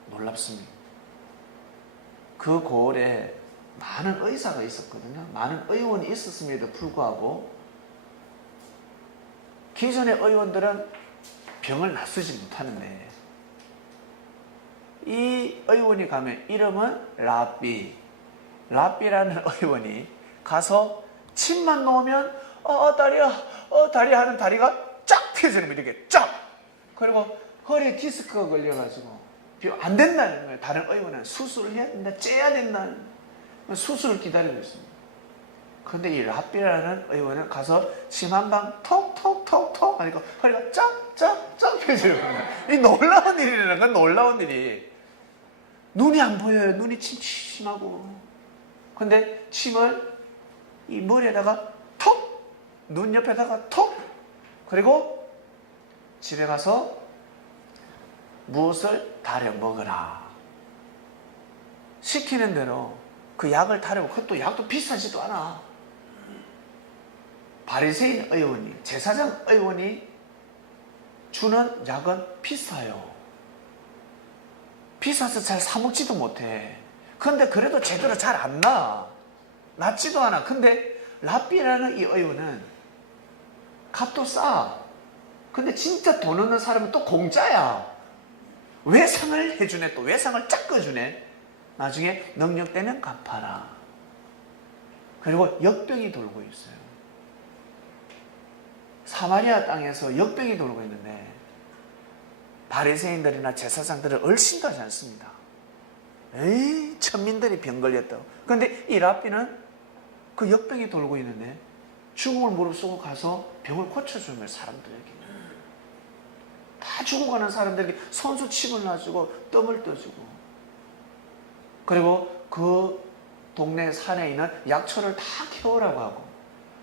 놀랍습니다. 그 고을에 많은 의사가 있었거든요. 많은 의원이 있었음에도 불구하고 기존의 의원들은 병을 낯서지 못하는데 이 의원이 가면 이름은 라비라는 의원이 가서 침만 놓으면 다리야 하는 다리가 쫙 펴지는 거예요. 이렇게 쫙. 그리고 허리에 디스크가 걸려가지고 안 된다는 거예요. 다른 의원은 수술을 해야 된다, 째야 된다는 수술을 기다리고 있습니다. 그런데 이 라비라는 의원은 가서 침 한 방 톡톡톡톡 하니까 허리가 쫙쫙쫙 펴지는 거예요. 이 놀라운 일이라는 건 놀라운 일이 눈이 안 보여요. 눈이 침침하고. 근데 침을 이 머리에다가 톡, 눈 옆에다가 톡, 그리고 집에 가서 무엇을 다려 먹으라. 시키는 대로 그 약을 타려고 그것도 약도 비싸지도 않아. 바리새인 의원이 제사장 의원이 주는 약은 비싸요. 비싸서 잘 사먹지도 못해. 근데 그래도 제대로 잘 안 나. 낫지도 않아. 근데 라비라는 이 의원은 값도 싸. 근데 진짜 돈 없는 사람은 또 공짜야. 외상을 해주네. 또 외상을 짝꿔주네. 나중에 능력되면 갚아라. 그리고 역병이 돌고 있어요. 사마리아 땅에서 역병이 돌고 있는데 바리새인들이나 제사장들은 얼씬도 하지 않습니다. 에이, 천민들이 병 걸렸다고. 그런데 이 라비는 그 역병이 돌고 있는데 죽음을 무릅쓰고 가서 병을 고쳐주는 사람들에게 다 죽어가는 사람들에게 손수 침을 놔주고 뜸을 떠주고, 그리고 그 동네 산에 있는 약초를 다 키우라고 하고,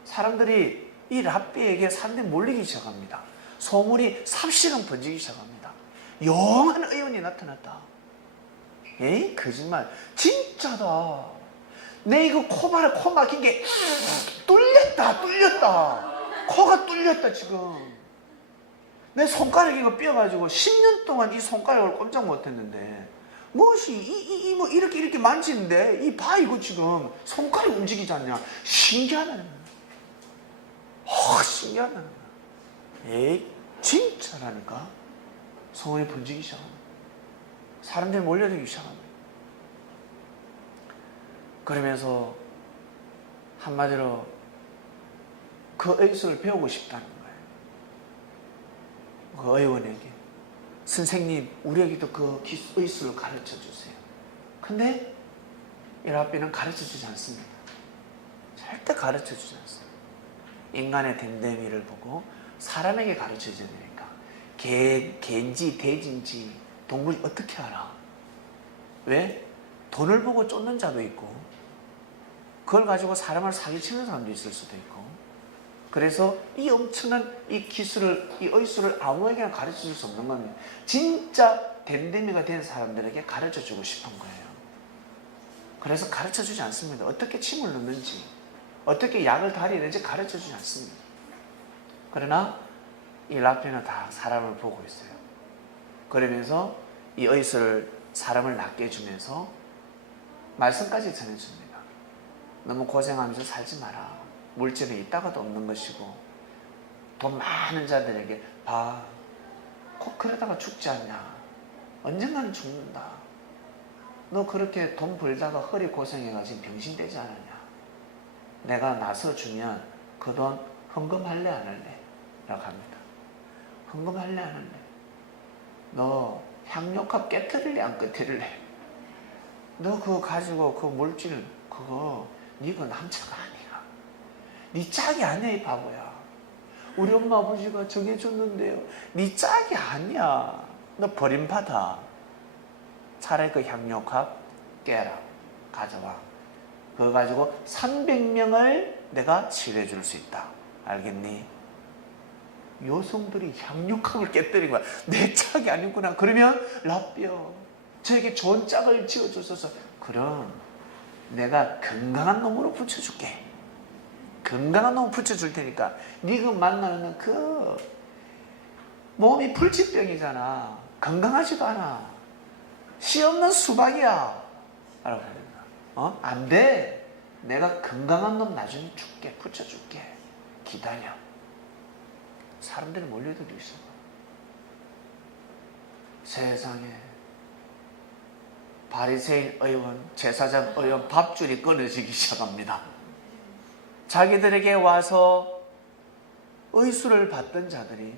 사람들이 이 라비에게 사람들이 몰리기 시작합니다. 소문이 삽시간 번지기 시작합니다. 영한 의원이 나타났다. 에이, 거짓말. 진짜다. 내 이거 코 봐라. 코 막힌 게 뚫렸다. 코가 뚫렸다 지금. 내 손가락 이거 삐어가지고 10년 동안 이 손가락을 꼼짝 못했는데 무엇이 뭐 이렇게 만지는데 이 봐 이거 지금 손가락이 움직이지 않냐. 신기하다는 거야. 신기하다는 거야. 에이, 진짜라니까. 소문이 번지기 시작합니다. 사람들이 몰려들기 시작합니다. 그러면서 한마디로 그 의술을 배우고 싶다는 거예요. 그 의원에게. 선생님, 우리에게도 그 의술을 가르쳐 주세요. 근데 이 라비는 가르쳐 주지 않습니다. 절대 가르쳐 주지 않습니다. 인간의 됨됨이를 보고 사람에게 가르쳐 줘야 되니까. 개인지 돼지인지 동물이 어떻게 알아? 왜? 돈을 보고 쫓는 자도 있고, 그걸 가지고 사람을 사기치는 사람도 있을 수도 있고, 그래서 이 엄청난 이 기술을, 이 의술을 아무에게나 가르쳐 줄 수 없는 겁니다. 진짜 댐댐이가 된 사람들에게 가르쳐 주고 싶은 거예요. 그래서 가르쳐 주지 않습니다. 어떻게 침을 넣는지, 어떻게 약을 다리는지 가르쳐 주지 않습니다. 그러나 이 라피는 다 사람을 보고 있어요. 그러면서 이 의술을 사람을 낫게 해주면서 말씀까지 전해줍니다. 너무 고생하면서 살지 마라. 물질은 있다가도 없는 것이고, 돈 많은 자들에게 봐, 꼭 그러다가 죽지 않냐. 언젠가는 죽는다. 너 그렇게 돈 벌다가 허리 고생해가지고 병신 되지 않았냐. 내가 나서 주면 그 돈 헌금할래 안 할래? 라고 합니다. 헌금할래 안 할래? 너 향료값 깨트릴래 안 깨트릴래? 너 그거 가지고 그 물질 그거 니가 남자가 아니야. 니 짝이 아니야 이 바보야. 우리 엄마 아버지가 정해줬는데요. 니 짝이 아니야. 너 버림받아. 차라리 그 향료값 깨라. 가져와. 그거 가지고 300명을 내가 치료해 줄 수 있다. 알겠니? 여성들이 향료값을 깨뜨린 거야. 내 짝이 아니구나. 그러면 라삐어 저에게 좋은 짝을 지어줘서 그럼 내가 건강한 놈으로 붙여줄게. 건강한 놈 붙여줄 테니까 네가 만나는 그 몸이 불치병이잖아. 건강하지도 않아. 씨 없는 수박이야. 라고 합니다. 안 돼. 내가 건강한 놈 나중에 줄게. 붙여줄게. 기다려. 사람들이 몰려들고 있어. 세상에 바리새인 의원, 제사장 의원 밥줄이 끊어지기 시작합니다. 자기들에게 와서 의술을 받던 자들이,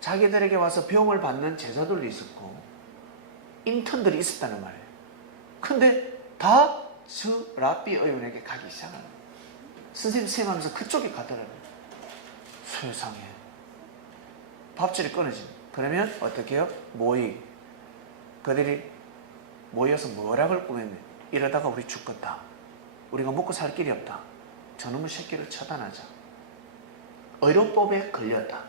자기들에게 와서 병을 받는 제자들도 있었고 인턴들이 있었다는 말이에요. 근데 다 저 라삐 의원에게 가기 시작합니다. 선생님 하면서 그쪽에 가더라고요. 세상에 밥줄이 끊어집니다. 그러면 어떻게 해요? 그들이 모여서 뭐라고 꾸몄네. 이러다가 우리 죽겠다. 우리가 먹고 살 길이 없다. 저놈의 새끼를 처단하자. 의료법에 걸렸다.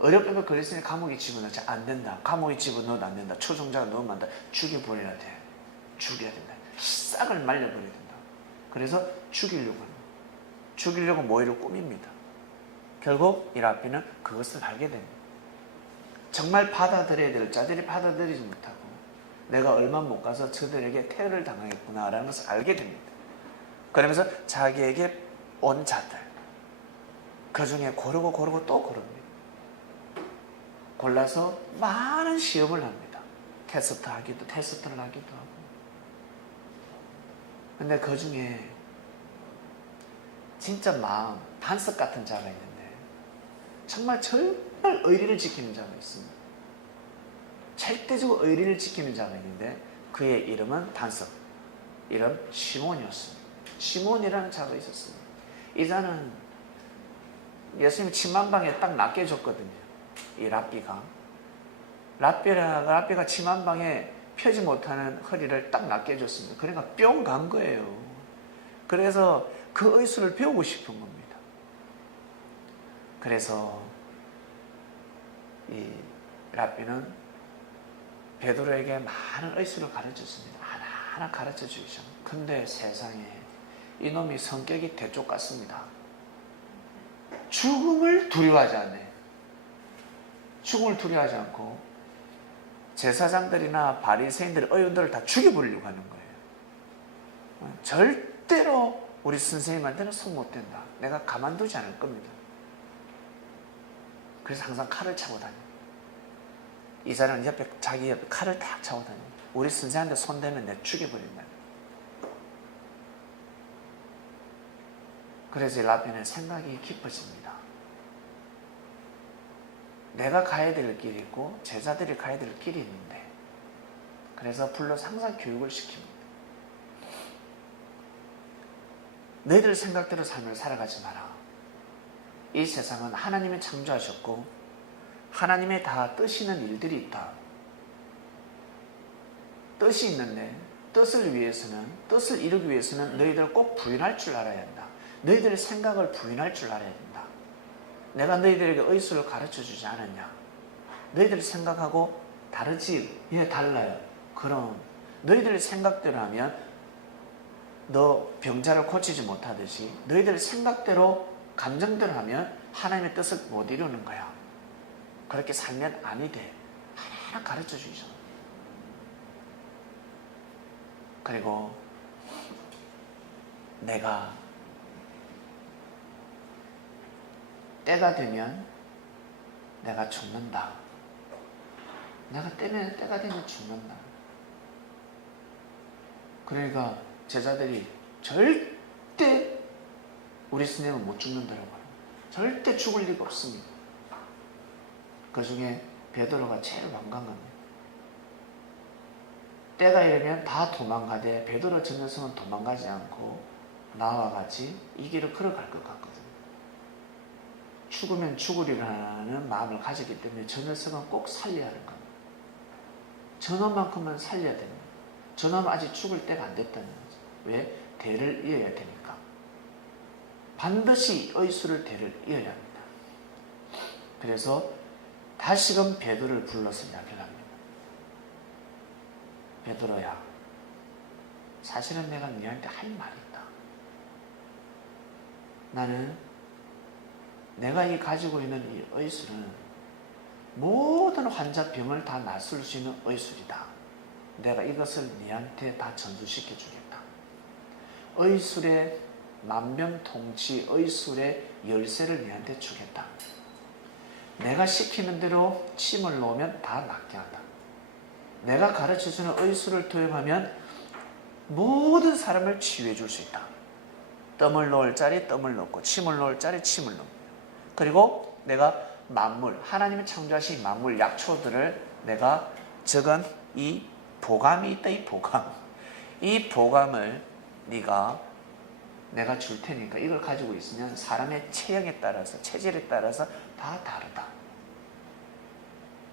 의료법에 걸렸으니 감옥에 집어넣자. 안 된다. 감옥에 집어넣어도 안 된다. 초종자가 넣으면 안 된다. 죽여버려야 돼. 죽여야 된다. 싹을 말려버려야 된다. 그래서 죽이려고 모의를 꾸밉니다. 결국 이 라삐는 그것을 알게 됩니다. 정말 받아들여야 될 자들이 받아들이지 못하고 내가 얼마 못 가서 저들에게 테러를 당하겠구나라는 것을 알게 됩니다. 그러면서 자기에게 온 자들 그 중에 고르고 또 고릅니다. 골라서 많은 시험을 합니다. 테스트를 하기도 하고. 근데 그 중에 진짜 마음 반석 같은 자가 있는데 정말 의리를 지키는 자가 있습니다. 절대적으로 의리를 지키는 자가 있는데 그의 이름은 반석. 이름 시몬이었습니다. 시몬이라는 자가 있었습니다. 이 자는 예수님이 침만방에 딱 낫게 해줬거든요. 이 라삐가. 라삐가 침만방에 펴지 못하는 허리를 딱 낫게 해줬습니다. 그러니까 뿅 간 거예요. 그래서 그 의술을 배우고 싶은 겁니다. 그래서 이 라삐는 베드로에게 많은 의술을 가르쳤습니다. 하나하나 가르쳐 주시죠. 근데 세상에 이놈이 성격이 대쪽 같습니다. 죽음을 두려워하지 않네. 죽음을 두려워하지 않고 제사장들이나 바리새인들, 의원들을 다 죽여버리려고 하는 거예요. 절대로 우리 선생님한테는 손 못 댄다. 내가 가만두지 않을 겁니다. 그래서 항상 칼을 차고 다녀요. 이 사람은 자기 옆에 칼을 딱 차고 다녀요. 우리 선생한테 손대면 내가 죽여버린다. 그래서 라삐는 생각이 깊어집니다. 내가 가야 될 길이 있고 제자들이 가야 될 길이 있는데, 그래서 불러서 항상 교육을 시킵니다. 너희들 생각대로 삶을 살아가지 마라. 이 세상은 하나님이 창조하셨고 하나님의 다 뜻이 있는 일들이 있다. 뜻이 있는데 뜻을 이루기 위해서는 너희들 꼭 부인할 줄 알아야 한다. 너희들의 생각을 부인할 줄 알아야 된다. 내가 너희들에게 의술을 가르쳐 주지 않았냐? 너희들의 생각하고 다르지? 예, 달라요. 그럼 너희들의 생각대로 하면 너 병자를 고치지 못하듯이 너희들의 생각대로 감정대로 하면 하나님의 뜻을 못 이루는 거야. 그렇게 살면 아니 돼. 하나하나 가르쳐 주죠. 그리고 내가 때가 되면 내가 죽는다. 내가 때가 되면 죽는다. 그러니까 제자들이 절대 우리 스님은 못 죽는다고 해요. 절대 죽을 리가 없습니다. 그 중에 베드로가 제일 완강합니다. 때가 이르면 다 도망가되 베드로 저 녀석은 도망가지 않고 나와 같이 이 길을 걸어갈 것 같거든요. 죽으면 죽으리라는 마음을 가졌기 때문에 저 녀석은 꼭 살려야 하는 겁니다. 저놈만큼은 살려야 됩니다. 저놈은 아직 죽을 때가 안 됐다는 거죠. 왜? 대를 이어야 되니까. 반드시 의술을 대를 이어야 합니다. 그래서 다시금 베드로를 불러서 이야기를 합니다. 베드로야, 사실은 내가 너한테 할 말이 있다. 나는 내가 이 가지고 있는 이 의술은 모든 환자 병을 다 낫을 수 있는 의술이다. 내가 이것을 너한테 다 전수시켜 주겠다. 의술의 만병통치 의술의 열쇠를 너한테 주겠다. 내가 시키는 대로 침을 놓으면 다 낫게 한다. 내가 가르쳐주는 의술을 도용하면 모든 사람을 치유해 줄 수 있다. 땀을 놓을 자리 땀을 놓고 침을 놓을 자리 침을 놓고, 그리고 내가 만물, 하나님이 창조하신 만물 약초들을 내가 적은 이 보감이 있다. 이 보감을 내가 줄 테니까 이걸 가지고 있으면 사람의 체형에 따라서 체질에 따라서 다 다르다.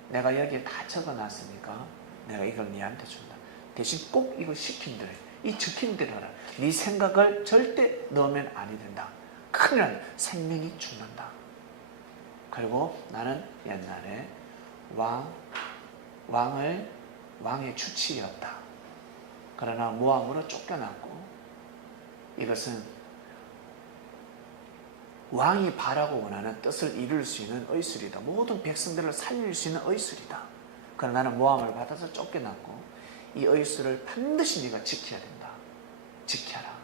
내가 여기에 다 적어놨으니까 내가 이걸 네한테 준다. 대신 꼭 이거 시킨 대로, 이 적힌 대로 하라. 네 생각을 절대 넣으면 아니 된다. 큰일 난다. 생명이 죽는다. 그리고 나는 옛날에 왕의 주치의였다. 그러나 모함으로 쫓겨났고, 이것은 왕이 바라고 원하는 뜻을 이룰 수 있는 의술이다. 모든 백성들을 살릴 수 있는 의술이다. 그러나 나는 모함을 받아서 쫓겨났고, 이 의술을 반드시 네가 지켜야 된다. 지켜라.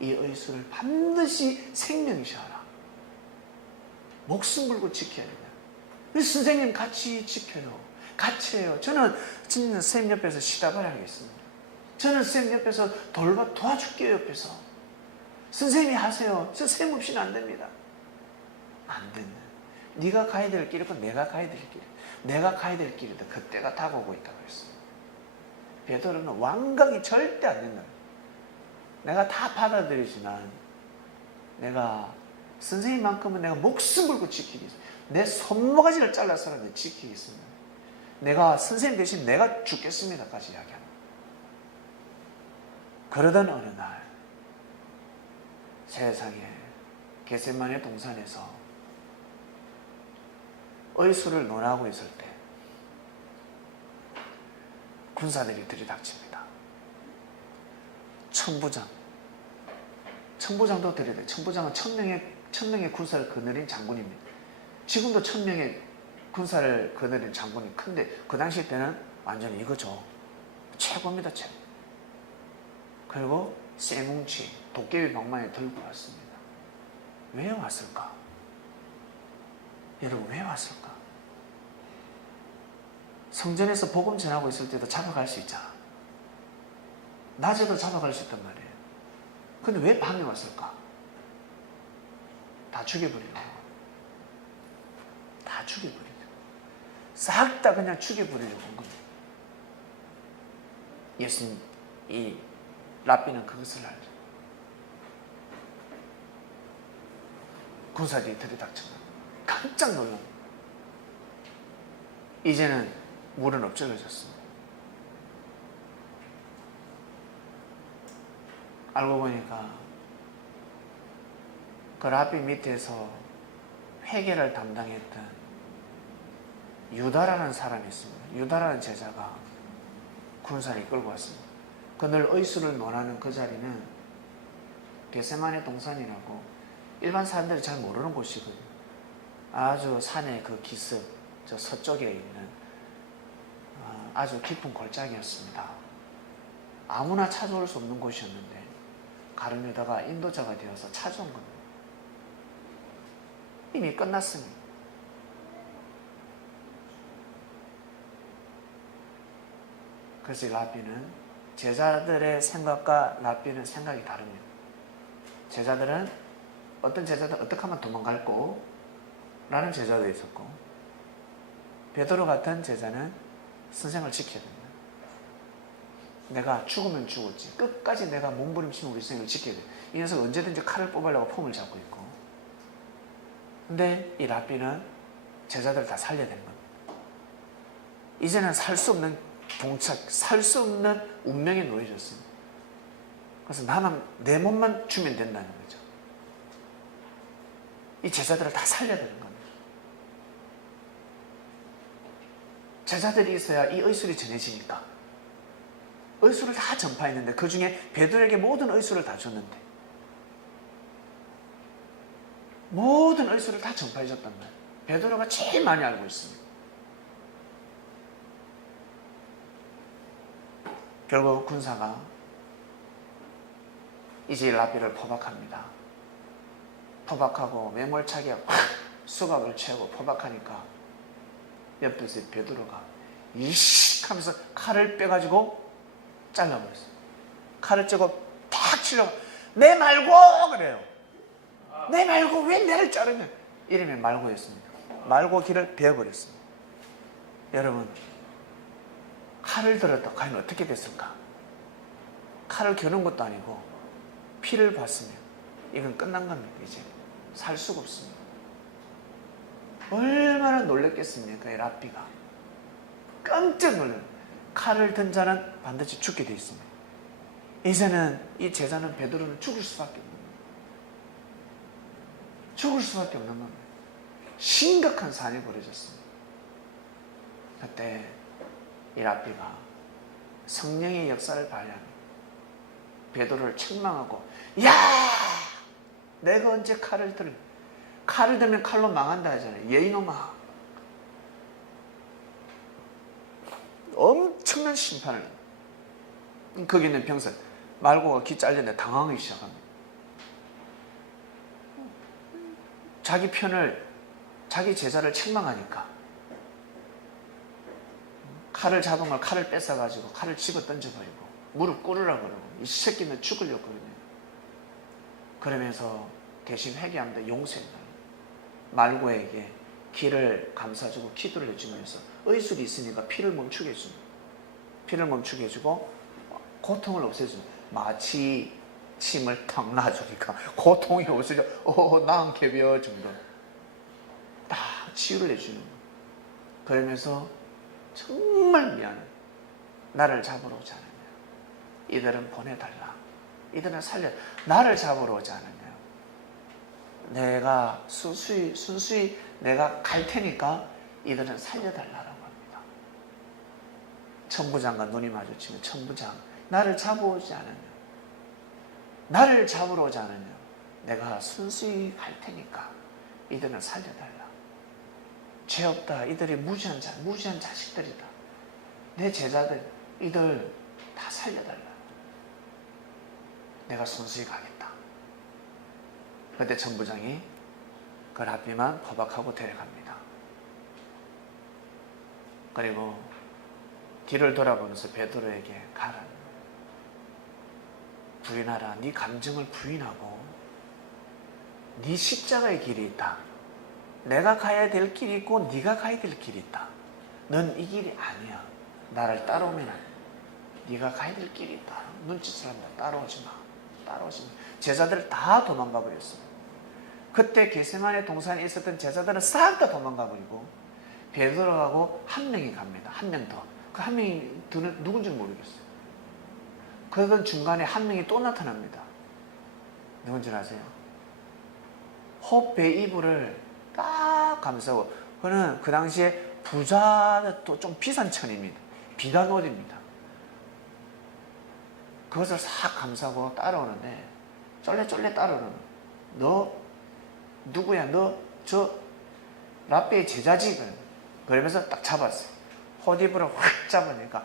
이 의술을 반드시 생명시하라. 목숨 걸고 지켜야 된다. 선생님 같이 지켜요. 같이 해요. 저는 진짜 선생님 옆에서 시다발 하겠습니다. 저는 선생님 옆에서 도와줄게요. 옆에서. 선생님이 하세요. 저 선생님 없이는 안 됩니다. 안 된다. 네가 가야 될 길이고 내가 가야 될 길. 내가 가야 될 길이다. 그때가 다가오고 있다고 했습니다. 베드로는 완강히 절대 안 된다. 내가 다 받아들이지만 내가 선생님만큼은 내가 목숨 걸고 지키겠습니다. 내 손모가지를 잘라서라도 지키겠습니다. 내가 선생님 대신 내가 죽겠습니다까지 이야기합니다. 그러던 어느 날 세상에 겟세마네 동산에서 의술을 논하고 있을 때 군사들이 들이닥칩니다. 천부장도 들이닥. 천부장은 1000명의 군사를 거느린 장군입니다. 지금도 1000명의 군사를 거느린 장군이 큰데 그 당시 때는 완전히 이거죠. 최고입니다. 최고. 그리고 쇠뭉치, 도깨비 방망이 들고 왔습니다. 왜 왔을까? 여러분 왜 왔을까? 성전에서 복음 전하고 있을 때도 잡아갈 수 있잖아. 낮에도 잡아갈 수 있단 말이에요. 근데 왜 밤에 왔을까? 다 죽여버리려고. 다 죽여버리려고. 싹 다 그냥 죽여버리려고 온 겁니다. 예수님, 이 랍비는 그것을 알죠. 군사들이 들이닥쳐서 깜짝 놀랍니다. 이제는 물은 없어졌습니다. 알고 보니까 그 랍비 밑에서 회계를 담당했던 유다라는 사람이 있습니다. 유다라는 제자가 군사를 이끌고 왔습니다. 그늘 의수를 논하는 그 자리는 겟세마네 동산이라고 일반 사람들이 잘 모르는 곳이거든요. 아주 산의 그 기슭, 저 서쪽에 있는 아주 깊은 골짜기였습니다. 아무나 찾아올 수 없는 곳이었는데 가룟유다가 인도자가 되어서 찾아온 겁니다. 이미 끝났습니다. 그래서 랍비는 제자들의 생각과 랍비는 생각이 다릅니다. 제자들은 어떤 제자들은 어떻게 하면 도망갈고 라는 제자도 있었고, 베드로 같은 제자는 선생을 지켜야 됩니다. 내가 죽으면 죽었지, 끝까지 내가 몸부림치면 우리 선생을 지켜야 돼. 이 녀석 언제든지 칼을 뽑으려고 폼을 잡고 있고, 근데 이 랍비는 제자들을 다 살려야 되는 겁니다. 이제는 살 수 없는 동착, 살 수 없는 운명에 놓여졌습니다. 그래서 나만, 내 몸만 주면 된다는 거죠. 이 제자들을 다 살려야 되는 겁니다. 제자들이 있어야 이 의술이 전해지니까. 의술을 다 전파했는데 그 중에 베드로에게 모든 의술을 다 줬는데, 모든 의술을 다 전파해줬단 말이에요. 베드로가 제일 많이 알고 있습니다. 결국 군사가 이제 랍비를 포박합니다. 포박하고 매몰차게 확 수갑을 채우고 포박하니까 옆에서 베드로가 이식 하면서 칼을 빼가지고 잘라버렸어요. 칼을 째고 탁 치려고, 내 말고! 그래요. 내 말고 왜 내를 자르냐. 이름이 말고였습니다. 말고 길을 베어버렸습니다. 여러분, 칼을 들었다 과연 어떻게 됐을까? 칼을 겨눈 것도 아니고 피를 봤으면 이건 끝난 겁니다. 이제 살 수가 없습니다. 얼마나 놀랬겠습니까? 이 랍비가 깜짝 놀라요. 칼을 든 자는 반드시 죽게 되어 있습니다. 이제는 이 제자는 베드로는 죽을 수밖에 없는 겁니다. 죽을 수밖에 없는 겁니다. 심각한 사안이 벌어졌습니다. 그때 이 랍비가 성령의 역사를 발휘합니다. 베드로를 책망하고, 야! 내가 언제 칼을 들면, 칼을 들면 칼로 망한다 하잖아요. 예이놈아. 엄청난 심판을. 거기 있는 병사 말고가 기 잘렸는데 당황하기 시작합니다. 자기 편을, 자기 제자를 책망하니까 칼을 잡은 걸 칼을 뺏어가지고 칼을 집어 던져버리고 무릎 꿇으라 그러고, 이 새끼는 죽으려거든요. 그러면서 대신 회개합니다. 용서합니다. 말고에게 기를 감싸주고 기도를 해주면서 의술이 있으니까 피를 멈추게 해줍니다. 피를 멈추게 해주고 고통을 없애줍니다. 마치 침을 탁 놔주니까 고통이 없어져. 나은 개비어 정도 딱 치유를 해주는 거예요. 그러면서 정말 미안해. 나를 잡으러 오지 않았냐. 이들은 보내달라. 이들은 살려. 나를 잡으러 오지 않았냐. 내가 순수히 내가 갈 테니까 이들은 살려달라고 합니다. 천부장과 눈이 마주치면, 천부장, 나를 잡아오지 않았냐. 나를 잡으러 오지 않았냐. 내가 순수히 갈 테니까 이들은 살려달라. 죄 없다. 이들이 무지한 자식들이다. 내 제자들, 이들 다 살려달라. 내가 순수히 가겠다. 그때 천부장이 그 랍비만 포박하고 데려갑니다. 그리고 뒤를 돌아보면서 베드로에게 가라. 부인하라. 네 감정을 부인하고 네 십자가의 길이 있다. 내가 가야 될 길이 있고 네가 가야 될 길이 있다. 넌 이 길이 아니야. 나를 따라오면 안 돼. 네가 가야 될 길이 있다. 눈짓을 한다. 따라오지 마. 따라오지 마. 제자들을 다 도망가 버렸어요. 그때 겟세마네 동산에 있었던 제자들은 싹 다 도망가 버리고 베드로하고 한 명이 갑니다. 한 명 더. 그 한 명이 누군지는 모르겠어요. 그러던 중간에 한 명이 또 나타납니다. 누군지 아세요? 호흡배 이불을 딱 감싸고, 그는 그 당시에 부자, 또 좀 비싼 천입니다. 비단 옷입니다. 그것을 싹 감싸고 따라오는데, 쫄래쫄래 따라오는, 너 누구야? 너 저 라삐의 제자지? 그러면서 딱 잡았어요. 호디브를 확 잡으니까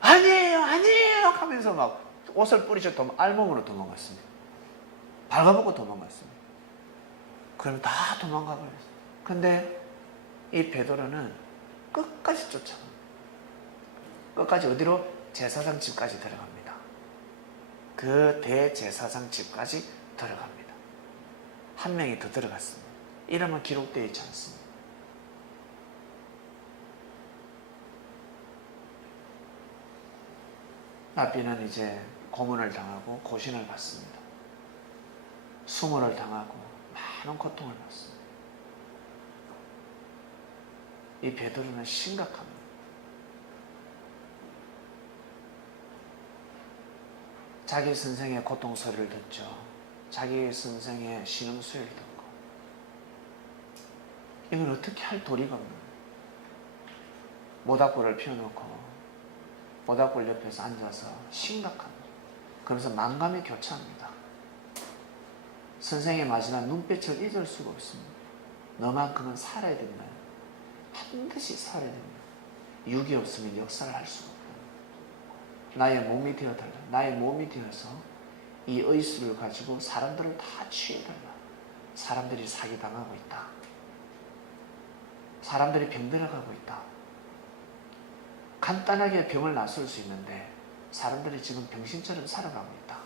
아니에요 아니에요 하면서 막 옷을 뿌리쳐 알몸으로 도망갔습니다. 발가벗고 도망갔습니다. 그러면 다 도망가 버렸어요. 근데 이 베드로는 끝까지 쫓아갑니다. 끝까지 어디로? 제사장 집까지 들어갑니다. 그 대제사장 집까지 들어갑니다. 한 명이 더 들어갔습니다. 이름은 기록되어 있지 않습니다. 라삐는 이제 고문을 당하고 고신을 받습니다. 수모를 당하고 많은 고통을 받습니다. 이 베드로는 심각합니다. 자기 선생의 고통 소리를 듣죠. 자기 선생의 신음소리를 듣고, 이건 어떻게 할 도리가 없는 거예요. 모닥불을 피워놓고 모닥불 옆에서 앉아서 심각합니다. 그러면서 만감이 교차합니다. 선생의 마지막 눈빛을 잊을 수가 없습니다. 너만큼은 살아야 된다. 반드시 살아야 된다. 육이 없으면 역사를 할 수가 없다. 나의 몸이 되어달라. 나의 몸이 되어서 이 의술을 가지고 사람들을 다 취해달라. 사람들이 사기당하고 있다. 사람들이 병들어가고 있다. 간단하게 병을 낫을 수 있는데 사람들이 지금 병신처럼 살아가고 있다.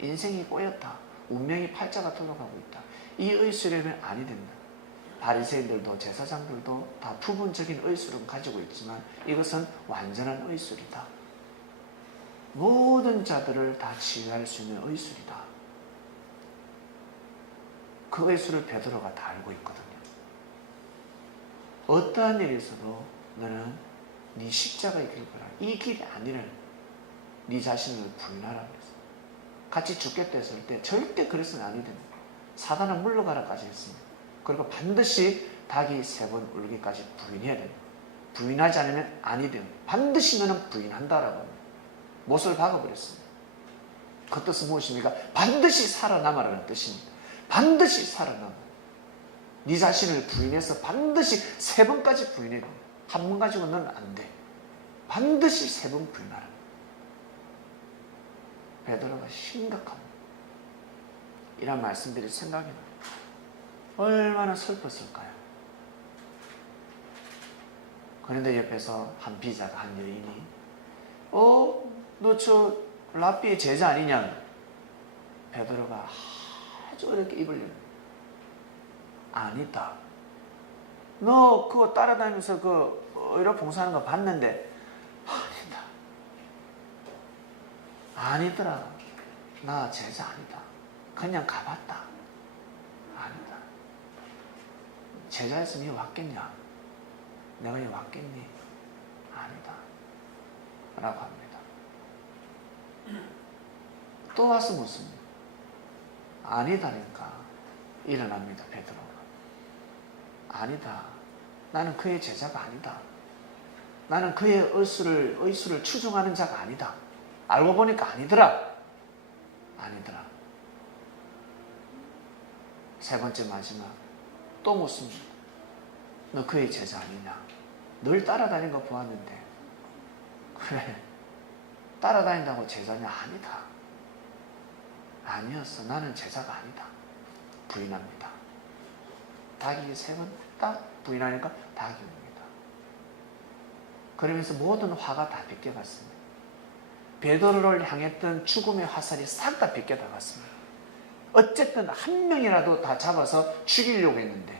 인생이 꼬였다. 운명이 팔자가 돌아가고 있다. 이 의술이면 아니 된다. 바리새인들도 제사장들도 다 부분적인 의술은 가지고 있지만 이것은 완전한 의술이다. 모든 자들을 다 치유할 수 있는 의술이다. 그 의술을 베드로가 다 알고 있거든요. 어떠한 일이 있어도 너는 네 십자가의 길을 걸어라. 이 길이 아니를 네 자신을 부인하라 그랬어요. 같이 죽겠다 했을 때 절대 그래서는 아니 됩니다. 사단은 물러가라까지 했습니다. 그리고 반드시 닭이 3번 울기까지 부인해야 됩니다. 부인하지 않으면 아니 됩니다. 반드시 너는 부인한다라고 합니다. 못을 박아버렸습니다. 그 뜻은 무엇입니까? 반드시 살아남아라는 뜻입니다. 반드시 살아남아. 네 자신을 부인해서 반드시 3번까지 부인해야 됩니다. 한 번 가지고 너는 안 돼. 반드시 3번 부인하라. 베드로가 심각합니다. 이런 말씀들이 생각이 나요. 얼마나 슬펐을까요? 그런데 옆에서 한 비자가, 한 여인이 너 저 라삐의 제자 아니냐? 베드로가 아주 어렵게 입을 열고 아니다. 너 그거 따라다니면서 그 의료 봉사하는 거 봤는데 아니다. 아니더라. 나 제자 아니다. 그냥 가봤다. 아니다. 제자였으면 여기 왔겠냐? 내가 여기 왔겠니? 아니다. 라고 합니다. 또 와서 묻습니다. 아니다니까. 일어납니다. 베드로가. 아니다. 나는 그의 제자가 아니다. 나는 그의 의술을 추종하는 자가 아니다. 알고 보니까 아니더라. 아니더라. 3번째 마지막 또 묻습니다. 너 그의 제자 아니냐? 늘 따라다니는 거 보았는데. 그래. 따라다닌다고 제자냐? 아니다. 아니었어. 나는 제자가 아니다. 부인합니다. 닭이 3번 딱 부인하니까 닭이 옵니다. 그러면서 모든 화가 다 빗겨갔습니다. 베드로를 향했던 죽음의 화살이 싹 다 빗겨나갔습니다. 어쨌든 한 명이라도 다 잡아서 죽이려고 했는데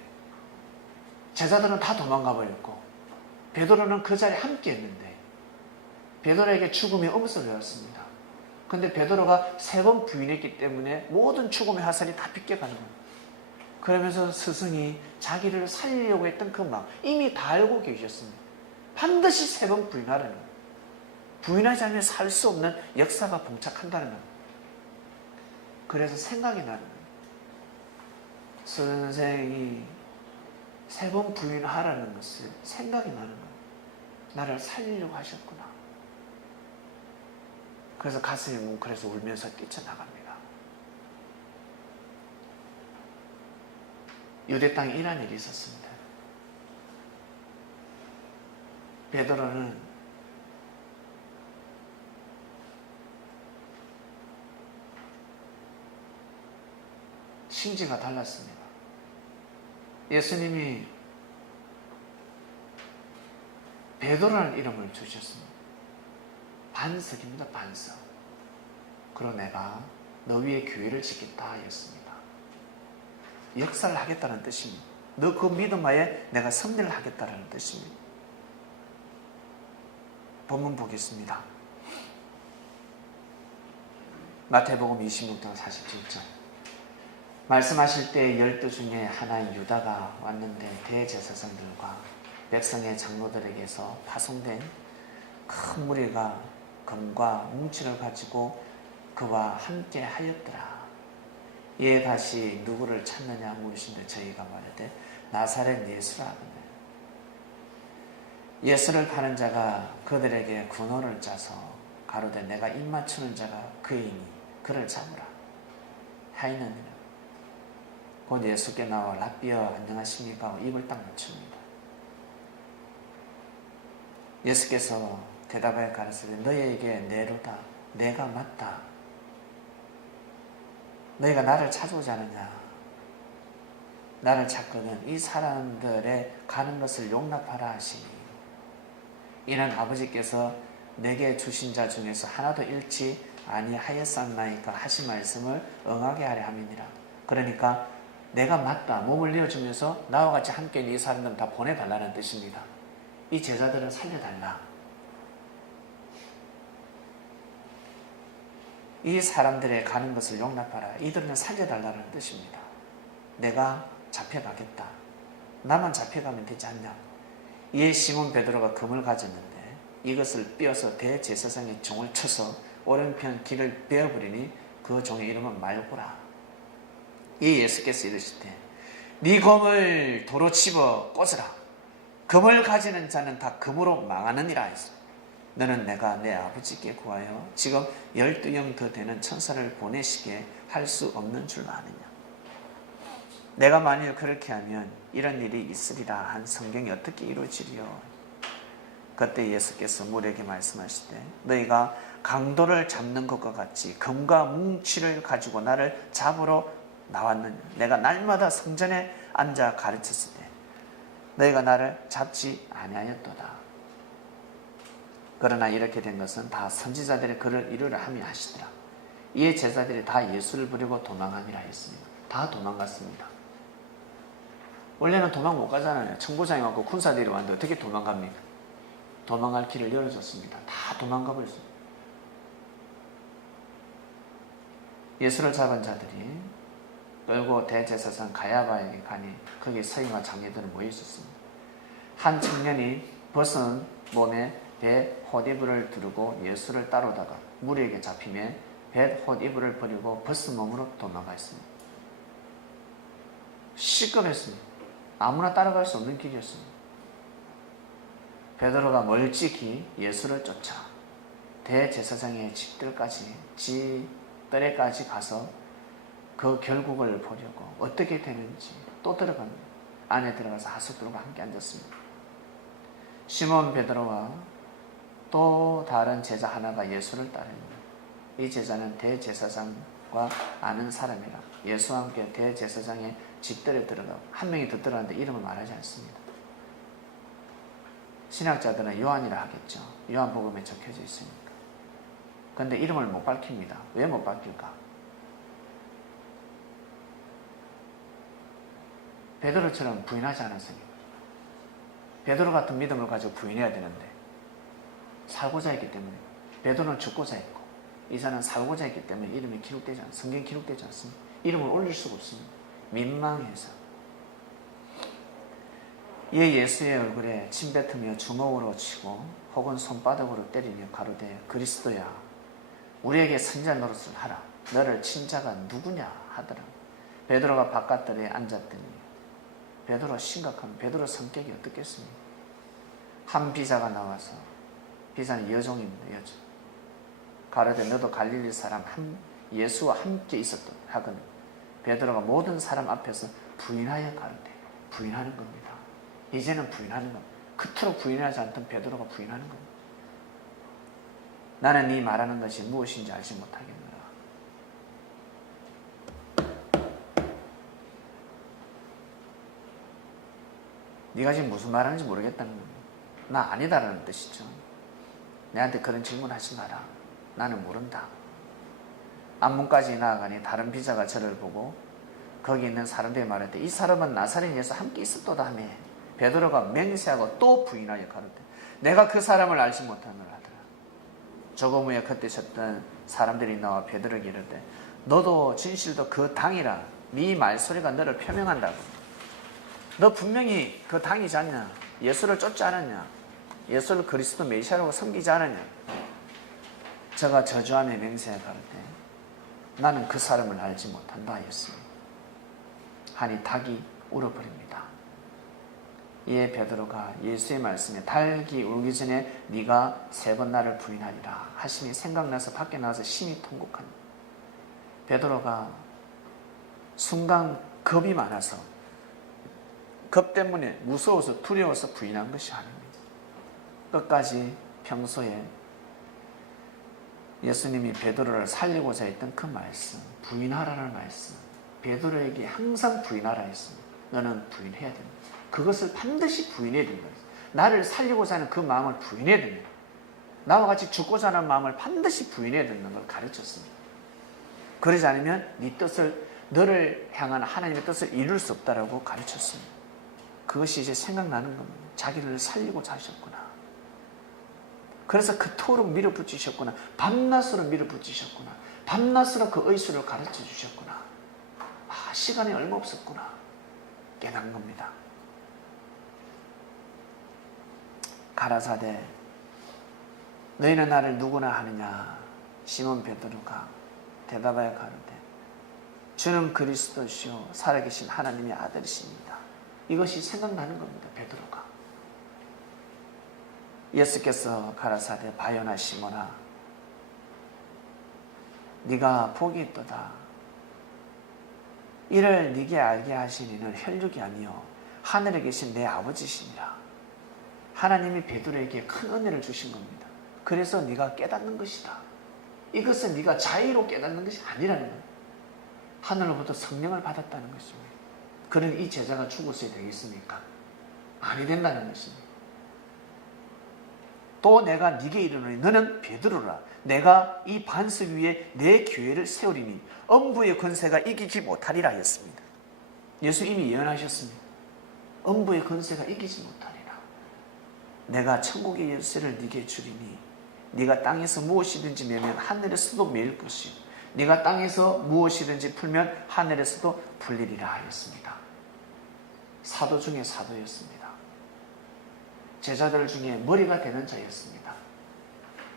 제자들은 다 도망가 버렸고 베드로는 그 자리에 함께 했는데 베드로에게 죽음이 엄습되었습니다. 근데 베드로가 3번 부인했기 때문에 모든 죽음의 화살이 다 빗겨가는 겁니다. 그러면서 스승이 자기를 살리려고 했던 그 마음 이미 다 알고 계셨습니다. 반드시 3번 부인하라는 거예요. 부인하지 않으면 살 수 없는 역사가 봉착한다는 겁니다. 그래서 생각이 나는 거예요. 선생이 3번 부인하라는 것을 생각이 나는 거예요. 나를 살리려고 하셨구나. 그래서 가슴이 뭉클해서 울면서 뛰쳐나갑니다. 유대 땅에 이런 일이 있었습니다. 베드로는 심지가 달랐습니다. 예수님이 베드로라는 이름을 주셨습니다. 반석입니다. 반석. 그리고 내가 너 위에 교회를 짓겠다 했습니다. 역사를 하겠다는 뜻입니다. 너 그 믿음 하에 내가 섭리를 하겠다는 뜻입니다. 본문 보겠습니다. 마태복음 26장 47절. 말씀하실 때 12 중에 하나인 유다가 왔는데 대제사장들과 백성의 장로들에게서 파송된 큰 무리가 금과 뭉치를 가지고 그와 함께 하였더라. 이에 다시 누구를 찾느냐 물으신데 저희가 말하되 나사렛 예수라 하거늘. 예수를 파는 자가 그들에게 군호를 짜서 가로되 내가 입맞추는 자가 그이니 그를 잡으라 하이느니라. 곧 예수께 나와 랍비여 안녕하십니까 입을 딱 맞춥니다. 예수께서 대답하여 가르치되 너희에게 내로다 내가 맞다. 너희가 나를 찾아오지 않느냐. 나를 찾거든 이 사람들의 가는 것을 용납하라 하시니 이는 아버지께서 내게 주신 자 중에서 하나도 잃지 아니하였사나이까 하신 말씀을 응하게 하려 함이니라. 그러니까 내가 맞다 몸을 내어주면서 나와 같이 함께 이 사람들은 다 보내달라는 뜻입니다. 이 제자들은 살려달라. 이 사람들의 가는 것을 용납하라. 이들은 살려달라는 뜻입니다. 내가 잡혀가겠다. 나만 잡혀가면 되지 않냐. 이에 시몬 베드로가 금을 가졌는데 이것을 삐어서 대제사장의 종을 쳐서 오른편 길을 베어버리니 그 종의 이름은 말고라. 이 예수께서 이르시되 네 검을 도로 집어 꽂으라. 금을 가지는 자는 다 금으로 망하느니라 했어. 너는 내가 내 아버지께 구하여 지금 12영 더 되는 천사를 보내시게 할 수 없는 줄 아느냐. 내가 만일 그렇게 하면 이런 일이 있으리라 한 성경이 어떻게 이루어지리요. 그때 예수께서 무리에게 말씀하시되 너희가 강도를 잡는 것과 같이 금과 뭉치를 가지고 나를 잡으러 나왔느냐. 내가 날마다 성전에 앉아 가르쳤을 때 너희가 나를 잡지 아니하였도다. 그러나 이렇게 된 것은 다 선지자들의 글을 이루려 함이 하시더라. 이에 제자들이 다 예수를 부리고 도망하니라 했습니다. 다 도망갔습니다. 원래는 도망 못 가잖아요. 청부장이 왔고 군사들이 왔는데 어떻게 도망갑니까? 도망갈 길을 열어줬습니다. 다 도망가 버렸습니다. 예수를 잡은 자들이 끌고 대제사장 가야바에게 가니 거기 서기와 장로들이 모여 있었습니다. 한 청년이 벗은 몸에 배 헛이불을 두르고 예수를 따르다가 무리에게 잡히며 배 헛이불을 버리고 벗은 몸으로 도망갔습니다. 시끄럽습니다. 아무나 따라갈 수 없는 길이었습니다. 베드로가 멀찍이 예수를 쫓아 대제사장의 집들까지 가서 그 결국을 보려고 어떻게 되는지 또 들어갑니다. 안에 들어가서 하수들과 함께 앉았습니다. 시몬 베드로와 또 다른 제자 하나가 예수를 따릅니다. 이 제자는 대제사장과 아는 사람이라 예수와 함께 대제사장의 집들에 들어가고 한 명이 더 들어갔는데 이름을 말하지 않습니다. 신학자들은 요한이라 하겠죠. 요한복음에 적혀져 있으니까. 그런데 이름을 못 밝힙니다. 왜 못 밝힐까? 베드로처럼 부인하지 않았으니까. 베드로 같은 믿음을 가지고 부인해야 되는데 살고자 했기 때문에 베드로는 죽고자 했고 이사는 살고자 했기 때문에 이름이 기록되지 않습니다. 성경에 기록되지 않습니다. 이름을 올릴 수가 없습니다. 민망해서. 이에 예수의 얼굴에 침뱉으며 주먹으로 치고 혹은 손바닥으로 때리며 가로되 그리스도야 우리에게 선지자 노릇을 하라. 너를 친 자가 누구냐 하더라. 베드로가 바깥들에 앉았더니 베드로 심각한 베드로 성격이 어떻겠습니까? 한 비자가 나와서 비자는 여종입니다. 여종. 가로되 너도 갈릴리 사람 예수와 함께 있었던 하거늘 베드로가 모든 사람 앞에서 부인하여 가로되 부인하는 겁니다. 이제는 부인하는 겁니다. 그토록 부인하지 않던 베드로가 부인하는 겁니다. 나는 네 말하는 것이 무엇인지 알지 못하겠노라. 네가 지금 무슨 말하는지 모르겠다는 겁니다. 나 아니다라는 뜻이죠. 내한테 그런 질문하지 마라. 나는 모른다. 앞문까지 나아가니 다른 비자가 저를 보고 거기 있는 사람들이 말할 때 이 사람은 나사렛 예수 함께 있었도다 하며 베드로가 맹세하고 또 부인하여 가로되 내가 그 사람을 알지 못하노라 하더라. 조금 후에 그때 섰던 사람들이 나와 베드로에게 이르되 너도 진실도 그 당이라. 네 말소리가 너를 표명한다고. 너 분명히 그 당이지 않냐? 예수를 쫓지 않았냐? 예수를 그리스도 메시아라고 섬기지 않았냐? 저가 저주하며 맹세해 가로되 나는 그 사람을 알지 못한다 하였습니다. 하니 닭이 울어버립니다. 이에 베드로가 예수의 말씀에 닭이 울기 전에 네가 3번 나를 부인하리라 하시니 생각나서 밖에 나와서 심히 통곡합니다. 베드로가 순간 겁이 많아서 겁 때문에 무서워서 두려워서 부인한 것이 아닙니다. 끝까지 평소에 예수님이 베드로를 살리고자 했던 그 말씀, 부인하라는 말씀, 베드로에게 항상 부인하라 했습니다. 너는 부인해야 됩니다. 그것을 반드시 부인해야 된다. 나를 살리고자 하는 그 마음을 부인해야 됩니다. 나와 같이 죽고자 하는 마음을 반드시 부인해야 된다는 걸 가르쳤습니다. 그러지 않으면 네 뜻을, 너를 향한 하나님의 뜻을 이룰 수 없다라고 가르쳤습니다. 그것이 이제 생각나는 겁니다. 자기를 살리고자 하셨구나. 그래서 그토록 밀어붙이셨구나. 밤낮으로 밀어붙이셨구나. 밤낮으로 그 의술을 가르쳐 주셨구나. 시간이 얼마 없었구나. 깨달은 겁니다. 가라사대 너희는 나를 누구나 하느냐? 시몬 베드로가 대답하여 가로되 주는 그리스도시요 살아계신 하나님의 아들이십니다. 이것이 생각나는 겁니다. 베드로가. 예수께서 가라사대 바요나 시몬아 네가 복이 있도다. 이를 네게 알게 하신 이는 혈육이 아니요 하늘에 계신 내 아버지시니라. 하나님이 베드로에게 큰 은혜를 주신 겁니다. 그래서 네가 깨닫는 것이다. 이것은 네가 자의로 깨닫는 것이 아니라는 거예요. 하늘로부터 성령을 받았다는 것입니다. 그런 이 제자가 죽었어야 되겠습니까? 아니 된다는 것입니다. 또 내가 네게 이르노니 너는 베드로라. 내가 이 반석 위에 내 교회를 세우리니 엄부의 권세가 이기지 못하리라 했습니다. 예수 이미 예언하셨습니다. 엄부의 권세가 이기지 못하리라. 내가 천국의 열쇠를 네게 주리니 네가 땅에서 무엇이든지 매면 하늘에서도 매일 것이요 네가 땅에서 무엇이든지 풀면 하늘에서도 풀리리라 하였습니다. 사도 중에 사도였습니다. 제자들 중에 머리가 되는 자였습니다.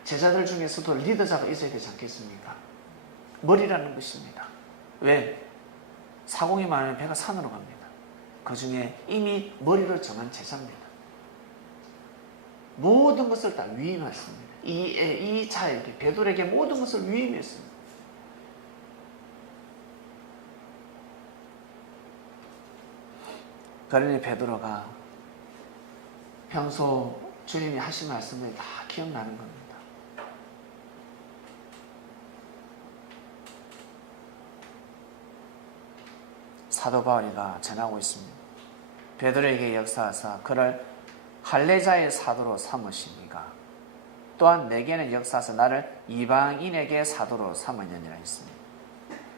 제자들 중에서도 리더자가 있어야 되지 않겠습니까? 머리라는 것입니다. 왜? 사공이 많으면 배가 산으로 갑니다. 그 중에 이미 머리를 정한 제자입니다. 모든 것을 다 위임했습니다. 이 자에게, 베드로에게 모든 것을 위임했습니다. 그러니 베드로가 평소 주님이 하신 말씀을 다 기억나는 겁니다. 사도 바울이가 전하고 있습니다. 베드로에게 역사하사 그를 할례자의 사도로 삼으시니가 또한 내게는 역사하사 나를 이방인에게 사도로 삼으느니라 했습니다.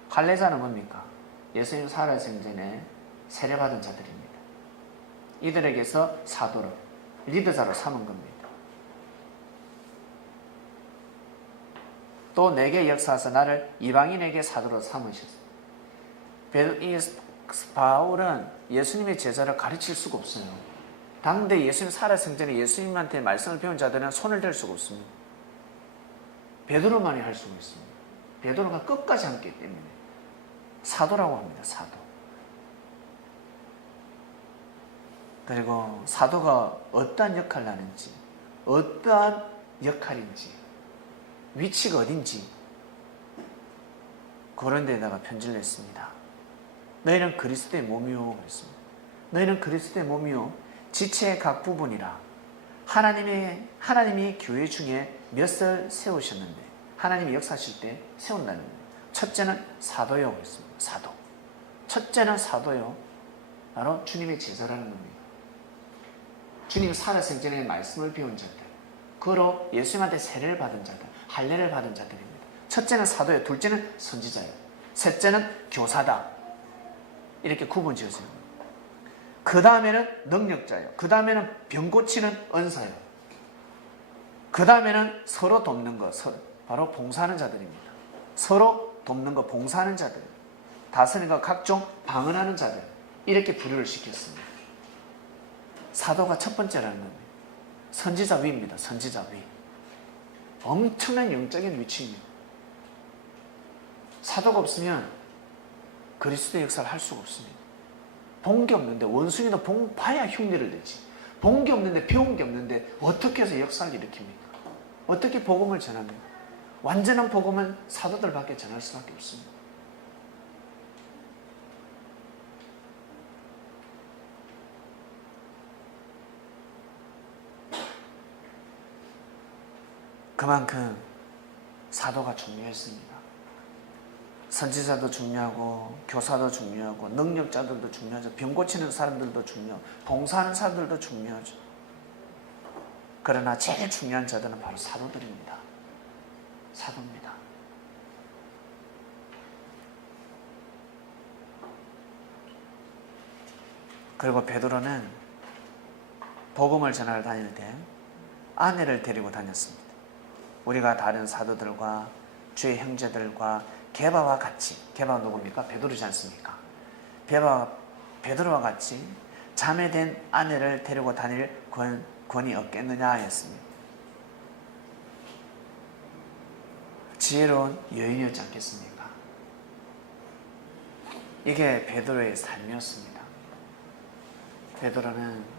할례자는 뭡니까? 예수님 살아생 전에 세례받은 자들입니다. 이들에게서 사도로, 리더자로 삼은 겁니다. 또 내게 역사하사 나를 이방인에게 사도로 삼으셨습니다. 이 바울은 예수님의 제자를 가르칠 수가 없어요. 당대 예수님 살아생 전에 예수님한테 말씀을 배운 자들은 손을 댈 수가 없습니다. 베드로만이 할 수가 있습니다. 베드로가 끝까지 함께 때문에 사도라고 합니다. 사도. 그리고 사도가 어떠한 역할을 하는지, 어떠한 역할인지, 위치가 어딘지 그런 데다가 편지를 냈습니다. 너희는 그리스도의 몸이요 그랬습니다. 너희는 그리스도의 몸이요 지체의 각 부분이라. 하나님이 교회 중에 몇을 세우셨는데, 하나님이 역사하실 때 세운다는 거예요. 첫째는 사도요 그랬습니다. 사도. 첫째는 사도요. 바로 주님의 제자라는 겁니다. 주님 살아생전에 말씀을 배운 자들, 그로 예수님한테 세례를 받은 자들, 할례를 받은 자들입니다. 첫째는 사도예요. 둘째는 선지자예요. 셋째는 교사다. 이렇게 구분 지었어요. 그 다음에는 능력자예요. 그 다음에는 병 고치는 은사예요. 그 다음에는 서로 돕는 것, 바로 봉사하는 자들입니다. 서로 돕는 것, 봉사하는 자들. 다스리는 각종 방언하는 자들. 이렇게 분류를 시켰습니다. 사도가 첫 번째라는 겁니다. 선지자 위입니다. 선지자 위. 엄청난 영적인 위치입니다. 사도가 없으면 그리스도의 역사를 할 수가 없습니다. 본 게 없는데, 원숭이도 봐야 흉내를 내지. 본 게 없는데, 배운 게 없는데 어떻게 해서 역사를 일으킵니까? 어떻게 복음을 전합니까? 완전한 복음은 사도들밖에 전할 수밖에 없습니다. 그만큼 사도가 중요했습니다. 선지자도 중요하고 교사도 중요하고 능력자들도 중요하죠. 병 고치는 사람들도 중요하고 봉사하는 사람들도 중요하죠. 그러나 제일 중요한 자들은 바로 사도들입니다. 사도입니다. 그리고 베드로는 복음을 전하러 다닐 때 아내를 데리고 다녔습니다. 우리가 다른 사도들과 주의 형제들과 게바와 같이, 게바가 누굽니까? 베드로지 않습니까? 베드로와 같이 자매된 아내를 데리고 다닐 권이 없겠느냐 했습니다. 지혜로운 여인이었지 않겠습니까? 이게 베드로의 삶이었습니다. 베드로는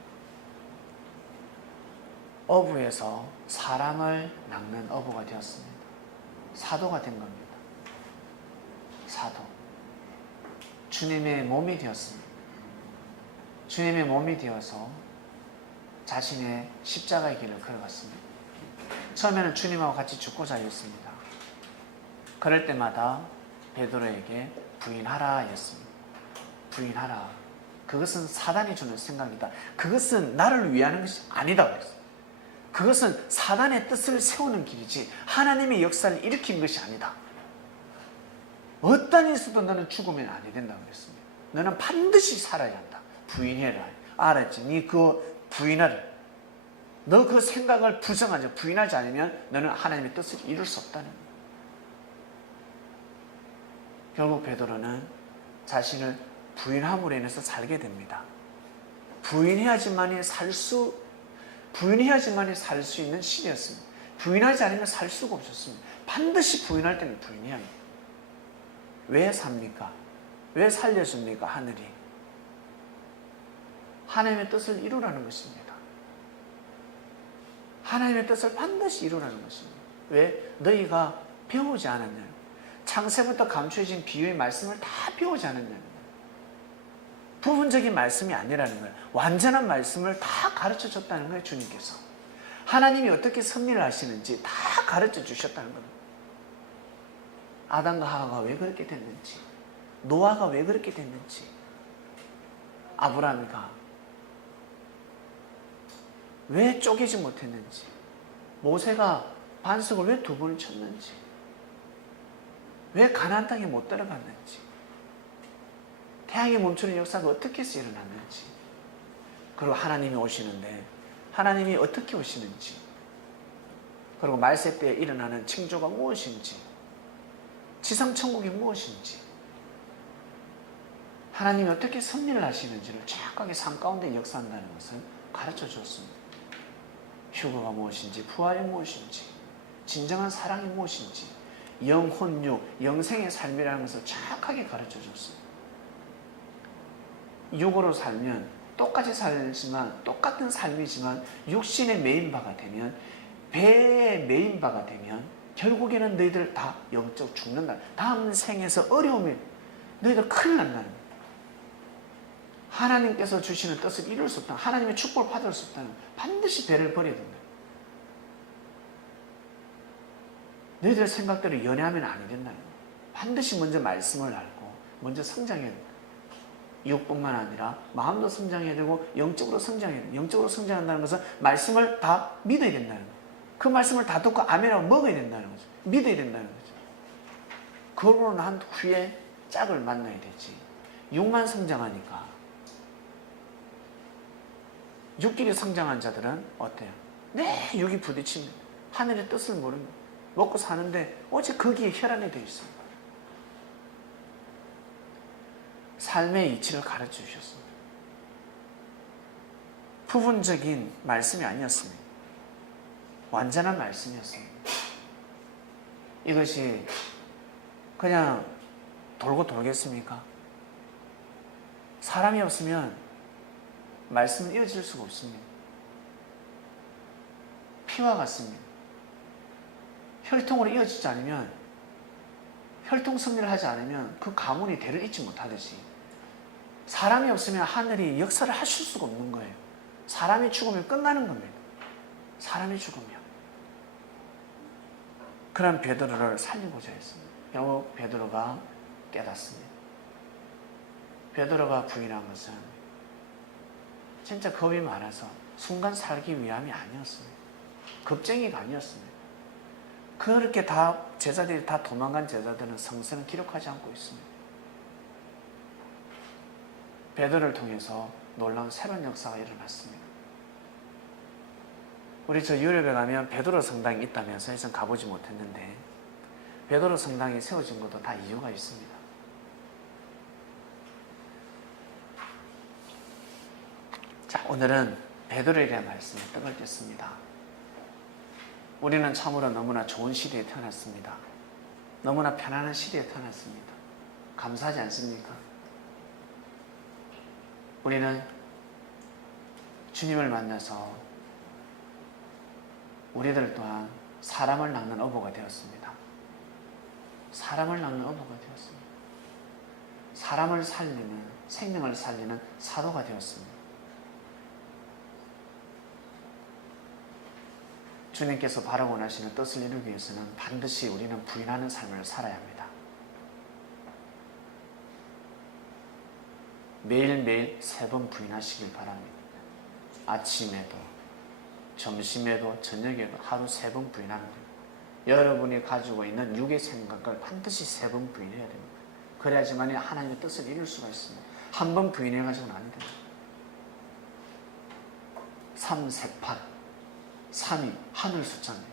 어부에서 사람을 낚는 어부가 되었습니다. 사도가 된 겁니다. 사도. 주님의 몸이 되었습니다. 주님의 몸이 되어서 자신의 십자가의 길을 걸어갔습니다. 처음에는 주님하고 같이 죽고 살렸습니다. 그럴 때마다 베드로에게 부인하라 였습니다. 부인하라. 그것은 사단이 주는 생각이다. 그것은 나를 위하는 것이 아니다 그랬어요. 그것은 사단의 뜻을 세우는 길이지 하나님의 역사를 일으킨 것이 아니다. 어떤 일에서도 너는 죽으면 안 된다고 그랬습니다. 너는 반드시 살아야 한다. 부인해라. 알았지? 니 그 부인하라. 너 그 생각을 부정하지, 부인하지 않으면 너는 하나님의 뜻을 이룰 수 없다는 거예요. 결국 베드로는 자신을 부인함으로 인해서 살게 됩니다. 부인해야지만이 살 수 있는 시기였습니다. 부인하지 않으면 살 수가 없었습니다. 반드시 부인할 때는 부인해야 합니다. 왜 삽니까? 왜 살려줍니까? 하늘이. 하나님의 뜻을 이루라는 것입니다. 하나님의 뜻을 반드시 이루라는 것입니다. 왜? 너희가 배우지 않았냐? 창세부터 감추어진 비유의 말씀을 다 배우지 않았냐? 부분적인 말씀이 아니라는 거예요. 완전한 말씀을 다 가르쳐 줬다는 거예요. 주님께서. 하나님이 어떻게 섭리를 하시는지 다 가르쳐 주셨다는 거예요. 아담과 하와가 왜 그렇게 됐는지, 노아가 왜 그렇게 됐는지, 아브라함이가 왜 쪼개지 못했는지, 모세가 반석을 왜 2번을 쳤는지, 왜 가나안 땅에 못 들어갔는지, 태양이 멈추는 역사가 어떻게 해서 일어났는지, 그리고 하나님이 오시는데 하나님이 어떻게 오시는지, 그리고 말세 때에 일어나는 징조가 무엇인지, 지상천국이 무엇인지, 하나님이 어떻게 섭리를 하시는지를 정확하게 삶 가운데 역사한다는 것을 가르쳐 주었습니다. 휴거가 무엇인지, 부활이 무엇인지, 진정한 사랑이 무엇인지, 영혼육, 영생의 삶이라는 것을 정확하게 가르쳐 줬습니다. 육으로 살면 똑같이 살지만 똑같은 삶이지만 육신의 메인바가 되면, 배의 메인바가 되면 결국에는 너희들 다 영적 죽는다. 다음 생에서 어려움이 너희들 큰일 난다는 거예요. 하나님께서 주시는 뜻을 이룰 수 없다. 하나님의 축복을 받을 수 없다는 거예요. 반드시 배를 버려야 된다. 너희들 생각대로 연애하면 안 된다는 거예요. 반드시 먼저 말씀을 알고 먼저 성장해야 된다. 육뿐만 아니라 마음도 성장해야 되고 영적으로 성장해야 된다. 영적으로 성장한다는 것은 말씀을 다 믿어야 된다는 거예요. 그 말씀을 다 듣고 아멘하고 먹어야 된다는 거죠. 믿어야 된다는 거죠. 그러고 난 후에 짝을 만나야 되지. 육만 성장하니까. 육끼리 성장한 자들은 어때요? 네, 육이 부딪힙니다. 하늘의 뜻을 모릅니다. 먹고 사는데 오직 거기에 혈안이 되어 있습니다. 삶의 이치를 가르쳐 주셨습니다. 부분적인 말씀이 아니었습니다. 완전한 말씀이었습니다. 이것이 그냥 돌고 돌겠습니까? 사람이 없으면 말씀은 이어질 수가 없습니다. 피와 같습니다. 혈통으로 이어지지 않으면, 혈통 승리를 하지 않으면 그 가문이 대를 잇지 못하듯이 사람이 없으면 하늘이 역사를 하실 수가 없는 거예요. 사람이 죽으면 끝나는 겁니다. 사람이 죽으면. 그런 베드로를 살리고자 했습니다. 결국 베드로가 깨닫습니다. 베드로가 부인한 것은 진짜 겁이 많아서 순간 살기 위함이 아니었습니다. 겁쟁이가 아니었습니다. 그렇게 다 제자들이 다 도망간 제자들은 성서는 기록하지 않고 있습니다. 베드로를 통해서 놀라운 새로운 역사가 일어났습니다. 우리 저 유럽에 가면 베드로 성당이 있다면서 해서 가보지 못했는데, 베드로 성당이 세워진 것도 다 이유가 있습니다. 자, 오늘은 베드로에 대한 말씀을 떡을 뗐습니다. 우리는 참으로 너무나 좋은 시대에 태어났습니다. 너무나 편안한 시대에 태어났습니다. 감사하지 않습니까? 우리는 주님을 만나서 우리들 또한 사람을 낳는 어부가 되었습니다. 사람을 낳는 어부가 되었습니다. 사람을 살리는, 생명을 살리는 사도가 되었습니다. 주님께서 바라 원하시는 뜻을 이루기 위해서는 반드시 우리는 부인하는 삶을 살아야 합니다. 매일매일 3번 부인하시길 바랍니다. 아침에도, 점심에도, 저녁에도 하루 3번 부인하는 겁니다. 여러분이 가지고 있는 육의 생각을 반드시 3번 부인해야 됩니다. 그래야지만 하나님의 뜻을 이룰 수가 있습니다. 한 번 부인해가지고는 안 됩니다. 3, 4, 8. 3이 하늘 숫자입니다.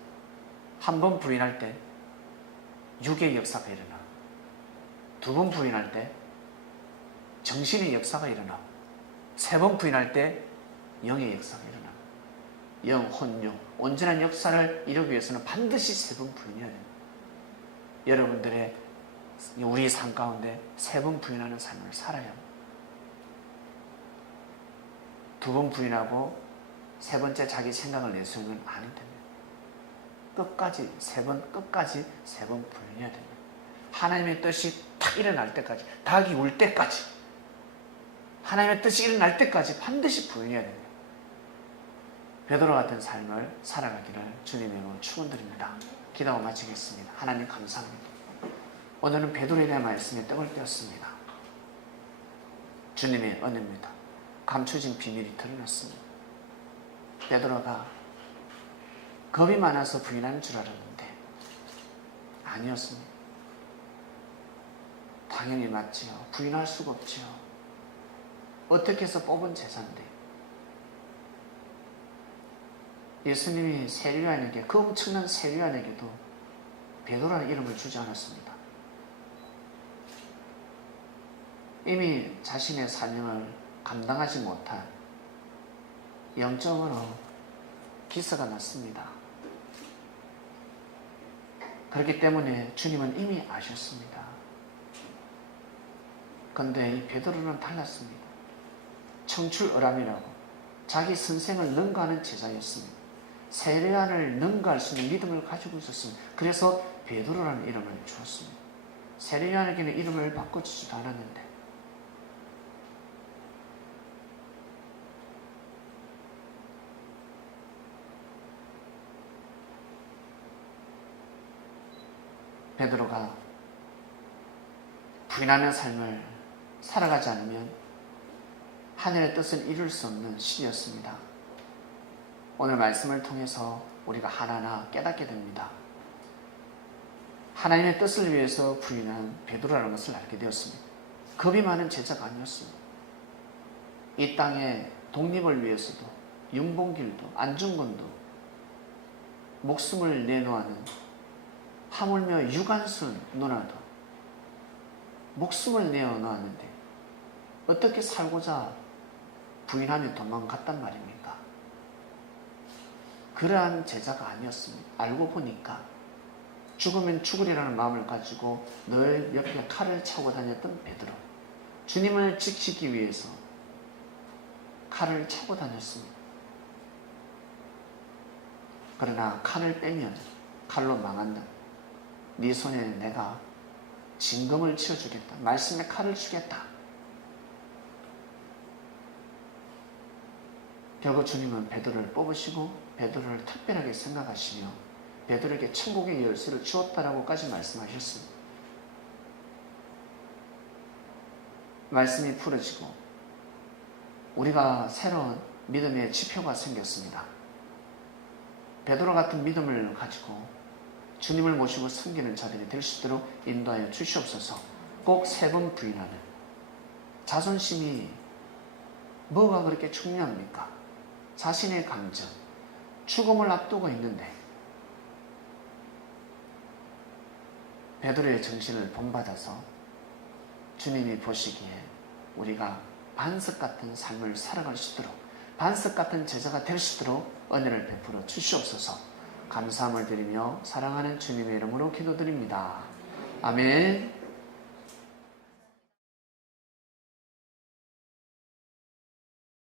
한 번 부인할 때 6의 역사가 일어나고, 2번 부인할 때 정신의 역사가 일어나고, 3번 부인할 때 영의 역사가 일어나고, 영, 혼, 육, 온전한 역사를 이루기 위해서는 반드시 3번 부인해야 됩니다. 여러분들의 우리 삶 가운데 3번 부인하는 삶을 살아야 합니다. 2번 부인하고 3번째 자기 생각을 내세우면 안 됩니다. 끝까지 3번 부인해야 됩니다. 하나님의 뜻이 탁 일어날 때까지, 닭이 울 때까지, 하나님의 뜻이 일어날 때까지 반드시 부인해야 됩니다. 베드로 같은 삶을 살아가기를 주님의 이름으로 축원드립니다. 기도하고 마치겠습니다. 하나님 감사합니다. 오늘은 베드로에 대한 말씀에 떡을 떼었습니다. 주님의 은혜입니다. 감춰진 비밀이 드러났습니다. 베드로가 겁이 많아서 부인하는 줄 알았는데 아니었습니다. 당연히 맞지요. 부인할 수가 없지요. 어떻게 해서 뽑은 제자인데, 예수님이 세리요한에게, 그 엄청난 세리요한에게도 베드로라는 이름을 주지 않았습니다. 이미 자신의 사명을 감당하지 못한 영적으로 기스가 났습니다. 그렇기 때문에 주님은 이미 아셨습니다. 그런데 이 베드로는 달랐습니다. 청출어람이라고 자기 선생을 능가하는 제자였습니다. 세례안을 능가할 수 있는 믿음을 가지고 있었습니다. 그래서 베드로라는 이름을 주었습니다. 세례요한에게는 이름을 바꿔주지도 않았는데 베드로가 부인하는 삶을 살아가지 않으면 하늘의 뜻을 이룰 수 없는 신이었습니다. 오늘 말씀을 통해서 우리가 하나하나 깨닫게 됩니다. 하나님의 뜻을 위해서 부인한 베드로라는 것을 알게 되었습니다. 겁이 많은 제자가 아니었습니다. 이 땅의 독립을 위해서도 윤봉길도 안중근도 목숨을 내놓아는 하물며 유관순 누나도 목숨을 내어놓았는데 어떻게 살고자 부인하며 도망갔단 말입니까? 그러한 제자가 아니었습니다. 알고 보니까 죽으면 죽으리라는 마음을 가지고 늘 옆에 칼을 차고 다녔던 베드로, 주님을 지키기 위해서 칼을 차고 다녔습니다. 그러나 칼을 빼면 칼로 망한다. 네 손에 내가 징검을 치워주겠다. 말씀에 칼을 주겠다. 결국 주님은 베드로를 뽑으시고 베드로를 특별하게 생각하시며 베드로에게 천국의 열쇠를 주었다라고까지 말씀하셨습니다. 말씀이 풀어지고 우리가 새로운 믿음의 지표가 생겼습니다. 베드로 같은 믿음을 가지고 주님을 모시고 섬기는 자들이 될 수 있도록 인도하여 주시옵소서. 꼭 3번 부인하는 자존심이 뭐가 그렇게 중요합니까? 자신의 감정, 죽음을 앞두고 있는데 베드로의 정신을 본받아서 주님이 보시기에 우리가 반석 같은 삶을 살아갈 수 있도록, 반석 같은 제자가 될 수 있도록 은혜를 베풀어 주시옵소서. 감사함을 드리며 사랑하는 주님의 이름으로 기도드립니다. 아멘.